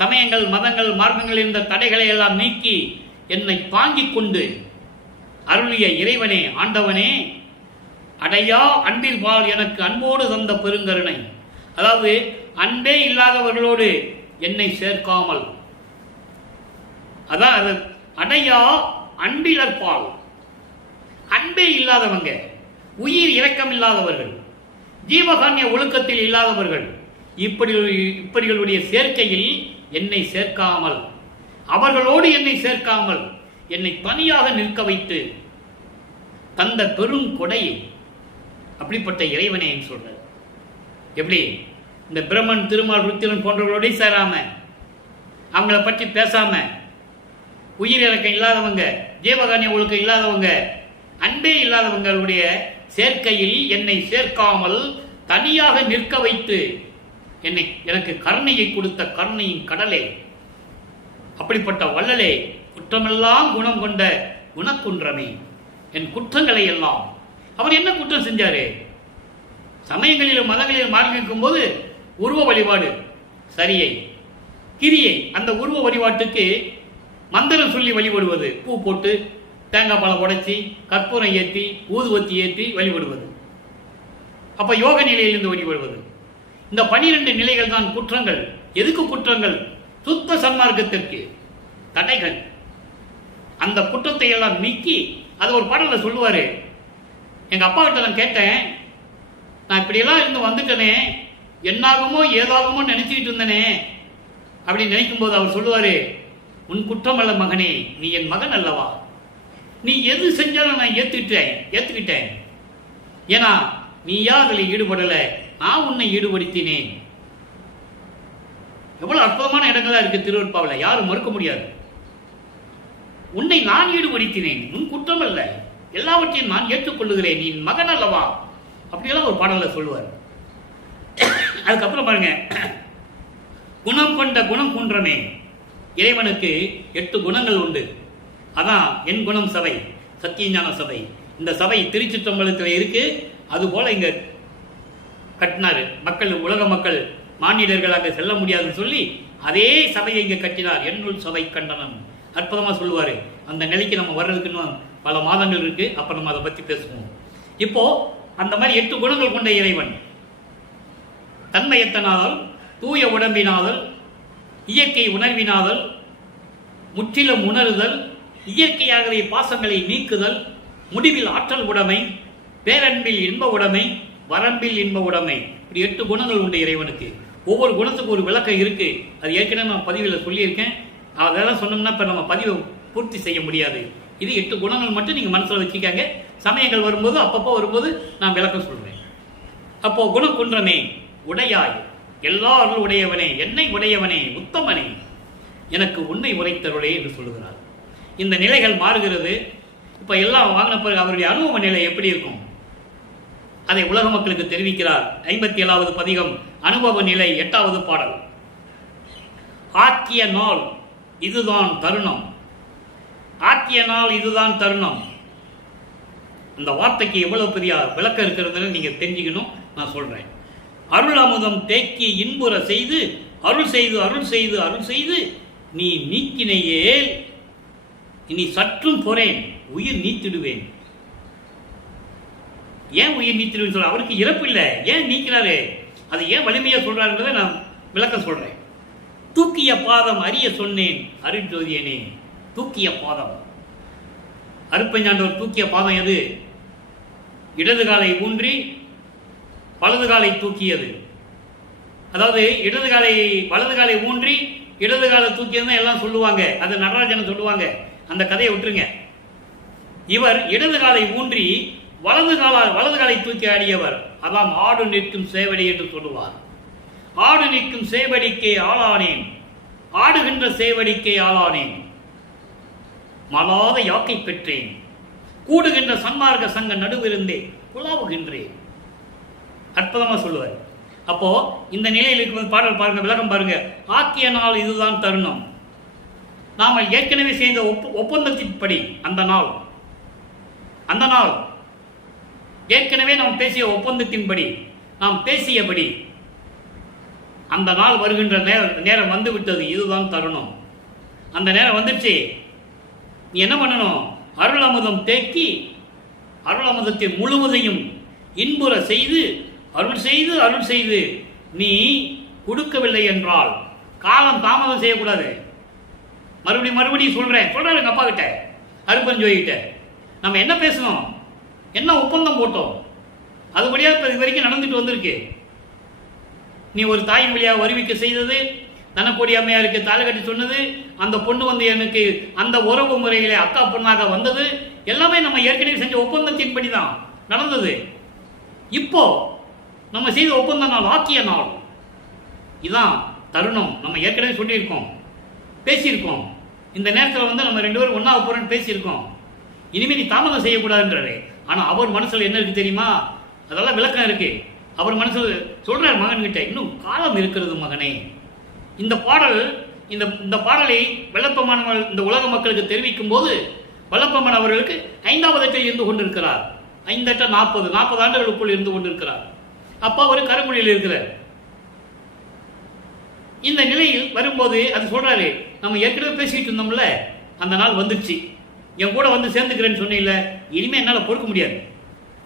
சமயங்கள், மதங்கள், மார்க்கங்கள் என்ற தடைகளை எல்லாம் நீக்கி என்னை தாங்கிக் கொண்டு அருளிய இறைவனே, ஆண்டவனே, அடையா அன்பில் வாழ் எனக்கு அன்போடு தந்த பெருங்கருணை. அதாவது அன்பே இல்லாதவர்களோடு என்னை சேர்க்காமல், அதான் அது அடையா அன்பிலற்பால். அன்பே இல்லாதவங்க, உயிர் இரக்கம் இல்லாதவர்கள், ஜீவகான்ய ஒழுக்கத்தில் இல்லாதவர்கள், இப்படிகளுடைய சேர்க்கையில் என்னை சேர்க்காமல், அவர்களோடு என்னை சேர்க்காமல் என்னை தனியாக நிற்க வைத்து தந்த பெரும் கொடையை, அப்படிப்பட்ட இறைவனே சொல்ற. எப்படி? இந்த பிரம்மன், திருமால், ருத்திரன் போன்றவர்களோட சேராம, அவங்கள பற்றி பேசாம, உயிர் இறக்கம் இல்லாதவங்க, ஜீவகான்ய ஒழுக்கம் இல்லாதவங்க, அன்பே இல்லாதவங்களுடைய சேர்க்கையில் என்னை சேர்க்காமல் தனியாக நிற்க வைத்து எனக்கு கருணையை கொடுத்த கருணையின் கடலே, அப்படிப்பட்ட வள்ளலே, குற்றமெல்லாம் குணம் கொண்ட குணக்குன்றமே, என் குற்றங்களை எல்லாம். அவர் என்ன குற்றம் செஞ்சாரு? சமயங்களிலும் மதங்களிலும் மாறி இருக்கும் போது உருவ வழிபாடு சரியை, கிரியை, அந்த உருவ வழிபாட்டுக்கு மந்திரம் சொல்லி வழிபடுவது, பூ போட்டு தேங்காய் பழம் உடைச்சி கற்பூரம் ஏற்றி ஊதுவத்தி ஏற்றி வழிபடுவது, அப்ப யோக நிலையிலிருந்து வழிபடுவது. இந்த 12 நிலைகள் தான் குற்றங்கள். எதுக்கு குற்றங்கள்? சுத்த சன்மார்க்கத்திற்கு தடைகள். அந்த குற்றத்தை எல்லாம் நீக்கி, அது ஒரு பாடல்ல சொல்லுவாரு. எங்க அப்பா கிட்ட நான் கேட்டேன், நான் இப்படியெல்லாம் இருந்து வந்துட்டேனே, என்னாகுமோ ஏதாகுமோ நினைச்சுக்கிட்டு இருந்தனே அப்படின்னு நினைக்கும் போது அவர் சொல்லுவாரு, உன் குற்றம் அல்ல மகனே, நீ என் மகன் அல்லவா, நீ எது செஞ்சாலும் நான் ஏத்துக்கிட்டேன். ஏன்னா நீயா அதில் ஈடுபடல, நான் உன்னை ஈடுபடுத்தினேன். எவ்வளவு அற்புதமான இடங்களா இருக்கு திருவருட்பாவில், யாரும் மறுக்க முடியாது. உன்னை நான் ஈடுபடுத்தினேன், உன் குற்றம் அல்ல, எல்லாவற்றையும் நான் ஏற்றுக்கொள்ளுகிறேன், நீ மகன் அல்லவா, அப்படியெல்லாம் ஒரு பாடல சொல்லுவார். அதுக்கப்புறம் பாருங்க, குணம் கொண்ட குணம் குன்றமே. இறைவனுக்கு 8 குணங்கள் உண்டு. அதான் என் குணம் சபை, சத்தியஞான சபை. இந்த சபை திருச்சிற்றம்பலத்தில் இருக்கு. அதுபோல இங்க கட்டினாரு. மக்கள், உலக மக்கள், மானிடர்களாக செல்ல முடியாதுன்னு சொல்லி அதே சபையை இங்க கட்டினார். என்னுள் சபை கண்டனம். அற்புதமா சொல்லுவாரு. அந்த நிலைக்கு நம்ம வர்றதுக்கு இன்னும் பல மாதங்கள் இருக்கு. அப்ப நம்ம அதை பத்தி பேசுவோம். இப்போ அந்த மாதிரி 8 குணங்கள் கொண்ட இறைவன், தன்மையத்தனாதல், தூய உடம்பினாதல், இயற்கை உணர்வினாதல், முற்றிலும் உணருதல், இயற்கையாகவே பாசங்களை நீக்குதல், முடிவில் ஆற்றல் உடைமை, பேரன்பில் இன்ப உடைமை, வரம்பில் இன்ப உடைமை. இப்படி 8 குணங்கள் உண்டு இறைவனுக்கு. ஒவ்வொரு குணத்துக்கு ஒரு விளக்கம் இருக்கு. அது ஏற்கனவே நான் பதிவில் சொல்லியிருக்கேன். அதெல்லாம் சொன்னோம்னா இப்ப நம்ம பதிவை பூர்த்தி செய்ய முடியாது. இது 8 குணங்கள் மட்டும் நீங்க மனசுல வச்சுக்காங்க. சமயங்கள் வரும்போது, அப்பப்போ வரும்போது நான் விளக்கம் சொல்றேன். அப்போ குணம் குன்றமே, உடையாய், எல்லா அருள் உடையவனே, என்னை உடையவனே, உத்தமனே, எனக்கு உன்னை உரைத்தருளே என்று சொல்லுகிறார். இந்த நிலைகள் மாறுகிறது. இப்ப எல்லாம் வாங்கின பிறகு அவருடைய அனுபவ நிலை எப்படி இருக்கும் அதை உலக மக்களுக்கு தெரிவிக்கிறார். 57வது பதிகம் அனுபவ நிலை 8வது பாடல். ஆக்கிய நாள் இதுதான் தருணம். ஆக்கிய நாள் இதுதான் தருணம். இந்த வார்த்தைக்கு எவ்வளவு பெரிய விளக்கம் இருக்கிறதுன்னு நீங்க தெரிஞ்சுக்கணும். நான் சொல்றேன். அருள் அமுதம் தேக்கி இன்புற செய்து அருள் செய்து அருள் செய்து அருள் செய்து நீ நீக்கினையே இனி சற்றும் பொறேன் உயிர் நீத்திடுவேன். ஏன் உயிர் நீத்திடுவேன் சொல்ற? அவருக்கு இறப்பு இல்லை, ஏன் நீக்கிறாரு? அது ஏன் வலிமையா சொல்றாருன்றதை நான் விளக்கம் சொல்றேன். தூக்கிய பாதம் அறிய சொன்னேன் அருட்ஜோதியனே. தூக்கிய பாதம், அருட்பஞ்சாண்டவர் தூக்கிய பாதம் எது? இடது காலை ஊன்றி வலது காலை தூக்கியது. அதாவது வலது காலை ஊன்றி இடது காலை தூக்கியதுன்னு எல்லாம் சொல்லுவாங்க. அது நடராஜன் சொல்லுவாங்க. அந்த கதையை விட்டுருங்க. இவர் இடது காலை ஊன்றி வலது காலை தூக்கி ஆடியவர். அதான் ஆடு நிற்கும் சேவடி என்று சொல்லுவார். ஆடு நிற்கும் சேவடிக்கே ஆளானேன், ஆடுகின்ற சேவடிக்கே ஆளானேன், மலாத யாக்கை பெற்றேன், கூடுகின்ற சன்மார்க்க சங்க நடுவிருந்தே குழாவுகின்றேன். அற்புதமா சொல்லுவார். அப்போ இந்த நிலையில் இருக்கும் பாடல் பாருங்க, விளக்கம் பாருங்க. ஆக்கிய நாள் இதுதான் தருணம். நாம ஏற்கனவே செய்த ஒப்பந்தத்தின்படி அந்த நாள் ஏற்கனவே நாம் பேசிய ஒப்பந்தத்தின்படி நாம் பேசியபடி அந்த நாள் வருகின்ற நேரம் வந்து விட்டது. இதுதான் தருணம். அந்த நேரம் வந்துடுச்சு. நீ என்ன பண்ணணும்? அருள் அமுதம் தேக்கி அருள் அமுதத்தை முழுவதையும் இன்புற செய்து அருள் செய்து அருள் செய்து நீ கொடுக்கவில்லை என்றால் காலம் தாமதம் செய்யக்கூடாது. மறுபடியும் சொல்றாரு எங்க அப்பா கிட்ட, அருப்பஞ்சோயிட்ட. நம்ம என்ன பேசணும், என்ன ஒப்பந்தம் போட்டோம், அதுபடியா இது வரைக்கும் நடந்துட்டு வந்திருக்கு. நீ ஒரு தாயின் வழியாக வருவிக்க செய்தது, தனக்கோடி அம்மையாருக்கு தாலி கட்டி சொன்னது, அந்த பொண்ணு வந்து எனக்கு அந்த உறவு முறையிலே அக்கா பொண்ணாக வந்தது, எல்லாமே நம்ம ஏற்கனவே செஞ்ச ஒப்பந்தத்தின்படி தான் நடந்தது. இப்போ நம்ம செய்த ஒப்பந்த நாள், ஆக்கிய நாள், இதுதான் தருணம். நம்ம ஏற்கனவே சொல்லியிருக்கோம், பேசியிருக்கோம். இந்த நேரத்தில் வந்து நம்ம 2 பேரும் ஒன்னா போறோம்னு பேசியிருக்கோம். இனிமேல் நீ தாமதம் செய்யக்கூடாதுன்றாரு. ஆனால் அவர் மனசில் என்ன இருக்கு தெரியுமா? அதெல்லாம் விளக்கம் இருக்கு. அவர் மனசில் சொல்றார் மகன்கிட்ட, இன்னும் காலம் இருக்கிறது மகனே. இந்த பாடலை வல்லப்பமானவர் இந்த உலக மக்களுக்கு தெரிவிக்கும் போது வல்லப்பமான் அவர்களுக்கு 5வது எட்டில் இருந்து கொண்டிருக்கிறார். 5 எட்ட 40 ஆண்டுகளுக்குள் இருந்து கொண்டிருக்கிறார். அப்பா அவர் கருமொழியில் இருக்கிறார். இந்த நிலையில் வரும்போது அது சொல்றாரு, நம்ம ஏற்கனவே பேசிட்டு இருந்தோம்ல, அந்த நாள் வந்துச்சு, என் கூட வந்து சேர்ந்துக்கிறேன்னு சொன்னீங்கல்ல, இனிமே என்னால் பொறுக்க முடியாது,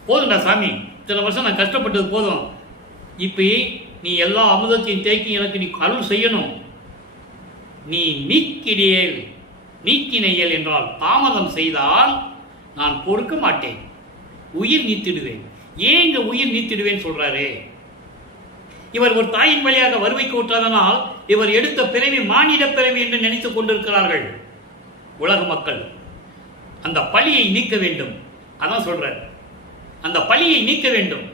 போதும்டா சாமி, இத்தனை வருஷம் நான் கஷ்டப்பட்டது போதும், இப்போ நீ எல்லா அமுதத்தையும் தேக்கி எனக்கு நீ அருள் செய்யணும். நீ நீக்கினையல் என்றால் தாமதம் செய்தால் நான் பொறுக்க மாட்டேன், உயிர் நீத்திடுவேன். ஏன் இங்க உயிர் நீத்திடுவேன் சொல்றாரு? இவர் ஒரு தாயின் வழியாக வருவைக்கு விட்டதனால் இவர் எடுத்த பிறவி மானிட பிறவி என்று நினைத்துக் கொண்டிருக்கிறார்கள் உலக மக்கள். அந்த பழியை நீக்க வேண்டும். அதான் சொல்றார், அந்த பழியை நீக்க வேண்டும்.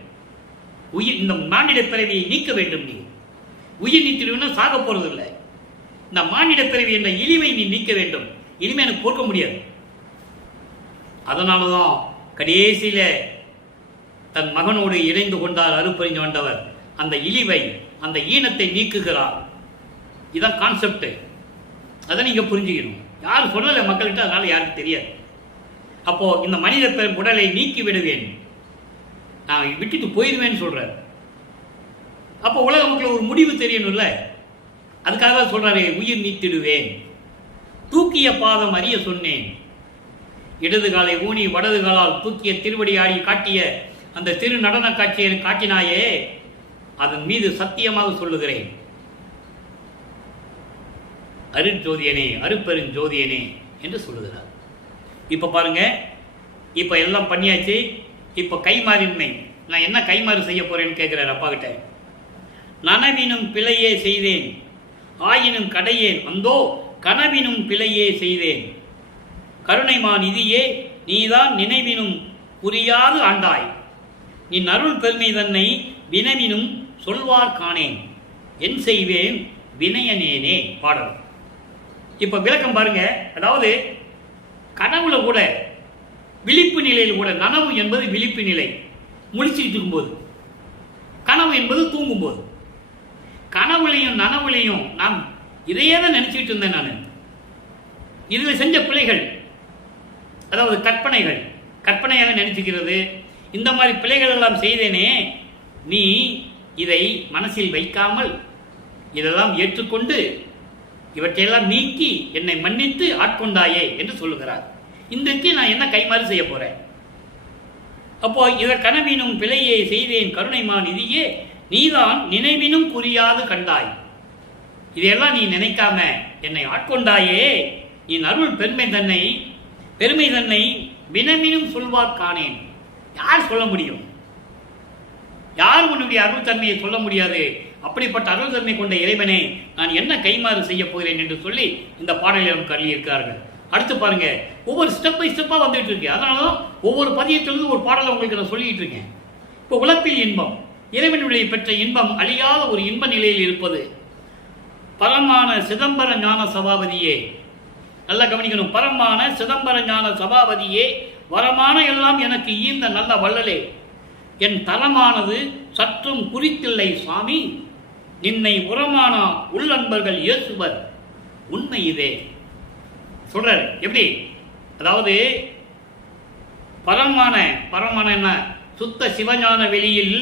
உயிர், இந்த மானிட பிறவியை நீக்க வேண்டும். நீ உயிர் நீத்திடுவேன்னா சாக போறது இல்லை. இந்த மானிட பிறவி என்ற இழிவை நீ நீக்க வேண்டும். இனிமே எனக்கு பொறுக்க முடியாது. அதனாலதான் கடைசியில தன் மகனோடு இணைந்து கொண்டார் அருட்பெருஞ்சாண்டவர். அந்த இழிவை, அந்த ஈனத்தை நீக்குகிறார். இதான் கான்செப்ட். அதை நீங்க புரிஞ்சுக்கணும். யாரும் சொல்லலை மக்கள்கிட்ட, அதனால யாருக்கு தெரியாது. அப்போ இந்த மனித உடலை நீக்கி விடுவேன், நான் விட்டுட்டு போயிடுவேன்னு சொல்றாரு. அப்போ உலக மக்கள் ஒரு முடிவு தெரியணும்ல, அதுக்காக சொல்றாரு உயிர் நீத்திடுவேன். தூக்கிய பாதம் அறிய சொன்னேன், இடது காலை ஊனி வடது காலால் தூக்கிய திருவடி ஆடி காட்டிய அந்த திரு நடன காட்சியை காட்டினாயே, அதன் மீது சத்தியமாக சொல்லுகிறேன், அருட்ஜோதியனே, அருட்பெருஞ்சோதியனே என்று சொல்லுகிறார். இப்ப பாருங்க, இப்ப எல்லாம் பண்ணியாச்சு. இப்ப கைமாறின்மை, நான் என்ன கைமாறு செய்ய போறேன்னு கேட்கிறார் அப்பா கிட்ட. நனவினும் பிழையே செய்தேன், ஆயினும் கடையேன், அந்தோ கனவினும் பிழையே செய்தேன், கருணைமான் இதியே நீதான் நினைவினும் புரியாது ஆண்டாய், நீ அருள் பெருமை தன்னை வினவினும் சொல்வார் காணேன், என் செய்வேன் வினயனேனே. பாடல். இப்ப விளக்கம் பாருங்க. அதாவது கனவுல கூட, விழிப்பு நிலையில் கூட, நனவு என்பது விழிப்பு நிலை, முழிச்சுட்டு இருக்கும்போது, கனவு என்பது தூங்கும்போது. கனவுலையும் நனவுலையும் நாம் இதையே தான் நினைச்சிட்டு இருந்தேன். நான் இதில் செஞ்ச பிழைகள், அதாவது கற்பனையாக நினைச்சுக்கிறது, இந்த மாதிரி பிழைகள் எல்லாம் செய்தேனே, நீ இதை மனசில் வைக்காமல் இதெல்லாம் ஏற்றுக்கொண்டு இவற்றையெல்லாம் நீக்கி என்னை மன்னித்து ஆட்கொண்டாயே என்று சொல்லுகிறார். இன்றைக்கு நான் என்ன கைமாறு செய்ய போறேன்? அப்போ இவர் கனவினும் பிழையை செய்தேன் கருணைமா நிதியே, நீதான் நினைவினும் புரியாது கண்டாய். இதையெல்லாம் நீ நினைக்காம என்னை ஆட்கொண்டாயே, நீ அருள் பெருமை தன்னை வினமினும் சொல்வார் காணேன். யார் சொல்ல முடியும்? யார் உன்னுடைய அருள் தன்மையை சொல்ல முடியாது. அப்படிப்பட்ட அருள் தன்மை கொண்ட இறைவனே, நான் என்ன கைமாறு செய்ய போகிறேன் என்று சொல்லி இந்த பாடலை நமக்கு அள்ளி இருக்கிறார்கள். அடுத்து பாருங்க, ஒவ்வொரு ஸ்டெப் பை ஸ்டெப்பா வந்துட்டு இருக்கு. அதனாலதான் ஒவ்வொரு பதியத்திலிருந்து ஒரு பாடலை உங்களுக்கு நான் சொல்லிட்டு இருக்கேன். இப்போ உலப்பில் இன்பம், இறைவனுடைய பெற்ற இன்பம் அழியாத ஒரு இன்ப நிலையில் இருப்பது. பரமான சிதம்பர ஞான சபாபதியே, நல்லா கவனிக்கணும். பரமான சிதம்பர ஞான சபாபதியே, வரமான எல்லாம் எனக்கு ஈந்த நல்ல வள்ளலே, என் தரமானது சற்றும் குறித்தில்லை சுவாமி, நின்னை உரமானா உள்ளன்பர்கள் இயேசுவர் உண்மை இதே. சொல்றாரு எப்படி? அதாவது பரமான என்ன? சுத்த சிவஞான வெளியில்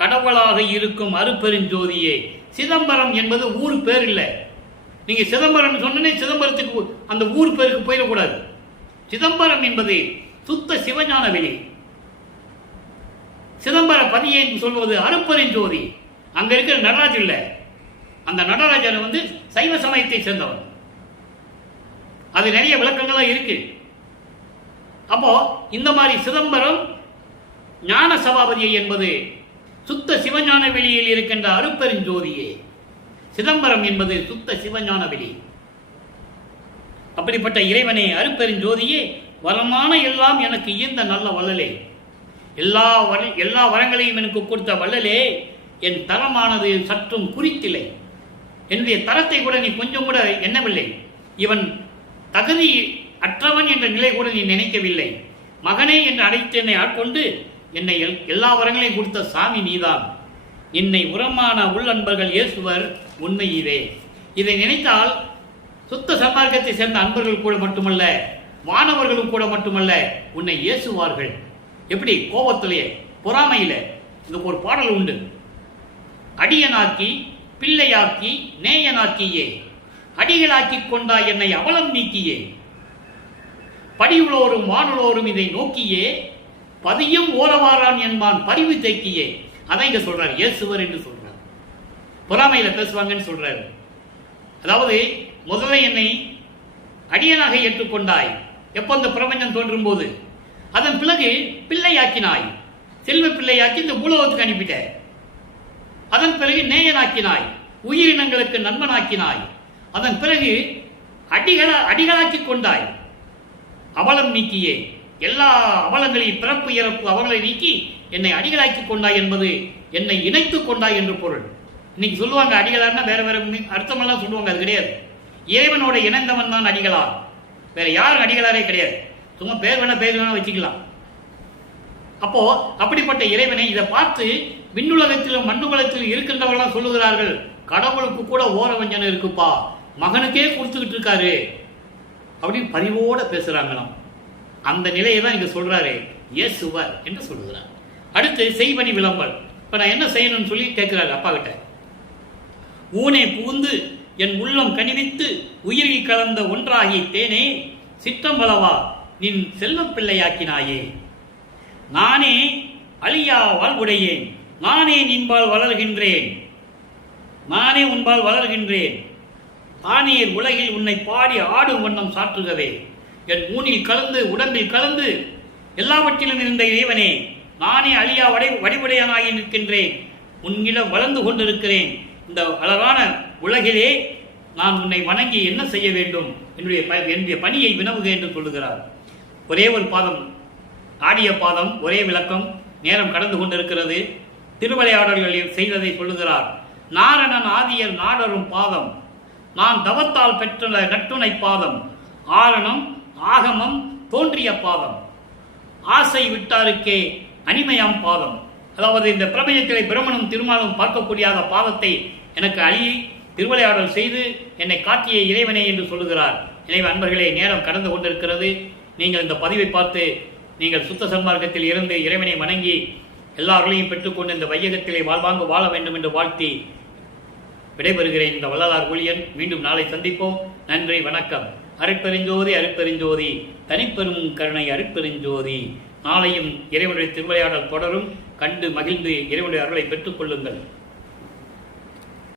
கடவுளாக இருக்கும் அருப்பெருஞ்சோதியே. சிதம்பரம் என்பது ஊர் பேர் இல்லை. நீங்க சிதம்பரம் சொன்னே சிதம்பரத்துக்கு அந்த ஊர் பேருக்கு போயிடக்கூடாது. சிதம்பரம் என்பது சுத்த சிவஞான வெளி. சிதம்பர பதியை சொல்வது அருப்பெருஞ்சோதி. அங்க இருக்கிற நடராஜ் இல்லை, அந்த நடராஜன் சைவ சமயத்தை சேர்ந்தவன். அது நிறைய விளக்கங்கள்லாம் இருக்கு. அப்போ இந்த மாதிரி சிதம்பரம் ஞான சபாபதியை என்பது சுத்த சிவஞான வெளியில் இருக்கின்ற அருப்பெருஞ்சோதியே. சிதம்பரம் என்பது சுத்த சிவஞான வெளி. அப்படிப்பட்ட இறைவனே, அருப்பெருஞ்சோதியே, வரமான எல்லாம் எனக்கு ஈந்த நல்ல வள்ளலே, எல்லா வரங்களையும் எனக்கு கொடுத்த வள்ளலே, என் தரமானது சற்றும் குறித்தில்லை. என்னுடைய தரத்தை கூட நீ கொஞ்சம் கூட எண்ணவில்லை. இவன் தகுதி அற்றவன் என்ற நிலை கூட நீ நினைக்கவில்லை. மகனே என்று அழைத்து என்னை ஆட்கொண்டு என்னை எல்லா வரங்களையும் கொடுத்த சாமி நீதான். என்னை உரமான உள்ளன்பர்கள் இயேசுவர் உண்மை இதே. இதை நினைத்தால் சுத்த சன்மார்க்கத்தை சேர்ந்த அன்பர்கள் கூட மட்டுமல்ல, மாணவர்களும் கூட மட்டுமல்ல, உன்னை இயேசுவார்கள். எப்படி? கோபத்திலேயே, பொறாமையில. இதுக்கு ஒரு பாடல் உண்டு. அடியனாக்கி பிள்ளையாக்கி நேயனாக்கியே, அடிகளாக்கி கொண்டா என்னை அவலம் நீக்கியே, படியுளோரும் வானுளோரும் இதை நோக்கியே, பதியும் ஓரவாரான் என்பான் பரிவு தேக்கியே. அதை இங்க சொல்றாரு, இயேசுவர் என்று சொல்றார். பொறாமையில பேசுவாங்கன்னு சொல்றாரு. அதாவது முதல்ல என்னை அடியனாக ஏற்றுக்கொண்டாய், எப்போ இந்த பிரபஞ்சம் தோன்றும் போது. அதன் பிறகு பிள்ளையாக்கினாய், செல்வ பிள்ளையாக்கி இந்த பூலோகத்துக்கு அனுப்பிட்ட. அதன் பிறகு நேயனாக்கினாய், உயிரினங்களுக்கு நண்பனாக்கினாய். அதன் பிறகு அடிகளாக்கி கொண்டாய், அவலம் நீக்கியே. எல்லா அவலங்களையும், பிறப்பு இறப்பு அவங்களை நீக்கி என்னை அடிகளாக்கி கொண்டாய் என்பது என்னை இணைத்துக் கொண்டாய் என்று பொருள். இன்னைக்கு சொல்லுவாங்க அடிகளார்னா வேற வேற அர்த்தமெல்லாம் சொல்லுவாங்க. அது கிடையாது. இறைவனோட இணைந்தவன் தான் அடிகளார், வேற யாரும் அடிகளாரே கிடையாது. சும்மா பேர் வேணா வச்சுக்கலாம். அப்போ அப்படிப்பட்ட இறைவனை இதை பார்த்து விண்ணுலகத்திலும் மண்ணுலகத்திலும் இருக்கின்றவர்களாம் சொல்லுகிறார்கள், கடவுளுக்கு கூட ஓரவஞ்சனை இருக்குப்பா, மகனுக்கே கொடுத்துக்கிட்டு இருக்காரு அப்படின்னு பரிவோட பேசுறாங்களாம். அந்த நிலையை தான் இங்க சொல்றாரு, இயேசுவர் என்று சொல்லுகிறார். அடுத்து செய்வனி விளம்பல். இப்ப நான் என்ன செய்யணும்னு சொல்லி கேட்கிறாரு அப்பா கிட்ட. ஊனே புகுந்து என் உள்ளம் கனிவித்து உயிரில் கலந்த ஒன்றாகி தேனே சிற்றம்பலவா நின் செல்வம் பிள்ளையாக்கினாயே. நானே அழியா வாழ்வுடையேன், நானே நின்பால் வளர்கின்றேன், நானே உன்பால் வளர்கின்றேன். தானீர் உலகில் உன்னை பாடி ஆடும் வண்ணம் சாற்றுகவே. என் ஊனில் கலந்து உடம்பில் கலந்து எல்லாவற்றிலும் இருந்த இறைவனே, நானே அழியா வடிவுடையனாகி நிற்கின்றேன், உன்னிடம் வளர்ந்து கொண்டிருக்கிறேன். இந்த அழகான உலகிலே நான் உன்னை வணங்கி என்ன செய்ய வேண்டும், என்னுடைய பணியை வினவுக என்று சொல்லுகிறார். ஒரே ஒரு பாதம், ஆடிய பாதம், ஒரே விளக்கம். நேரம் கடந்து கொண்டிருக்கிறது. திருவிளையாடல்களில் செய்ததை சொல்லுகிறார். நாரணன் ஆதியர் நாடரும் பாதம், நான் தவத்தால் பெற்ற நட்டுணை பாதம், ஆரணம் ஆகமம் தோன்றிய பாதம், ஆசை விட்டாருக்கே அனிமையாம் பாதம். அதாவது இந்த பிரபஞ்சத்திலே பிரமனும் திருமாலும் பார்க்கக்கூடியாத பாதத்தை எனக்கு அழி திருவிளையாடல் செய்து என்னை காட்டிய இறைவனே என்று சொல்லுகிறார். எனவே அன்பர்களே, நேரம் கடந்து கொண்டிருக்கிறது. நீங்கள் இந்த பதிவை பார்த்து நீங்கள் சுத்த சன்மார்க்கத்தில் இருந்து இறைவனை வணங்கி எல்லார்களையும் பெற்றுக்கொண்டு இந்த வையகத்திலே வாழ்வாங்க வாழ வேண்டும் என்று வாழ்த்தி விடைபெறுகிறேன். இந்த வள்ளலார் ஊழியன். மீண்டும் நாளை சந்திப்போம். நன்றி, வணக்கம். அருட்பெருஞ்சோதி அருட்பெருஞ்சோதி, தனிப்பெரும் கருணை அருட்பெருஞ்சோதி. நாளையும் இறைவனுடைய திருவிளையாடல் தொடரும். கண்டு மகிழ்ந்து இறைவனுடைய அருளை பெற்றுக் கொள்ளுங்கள்.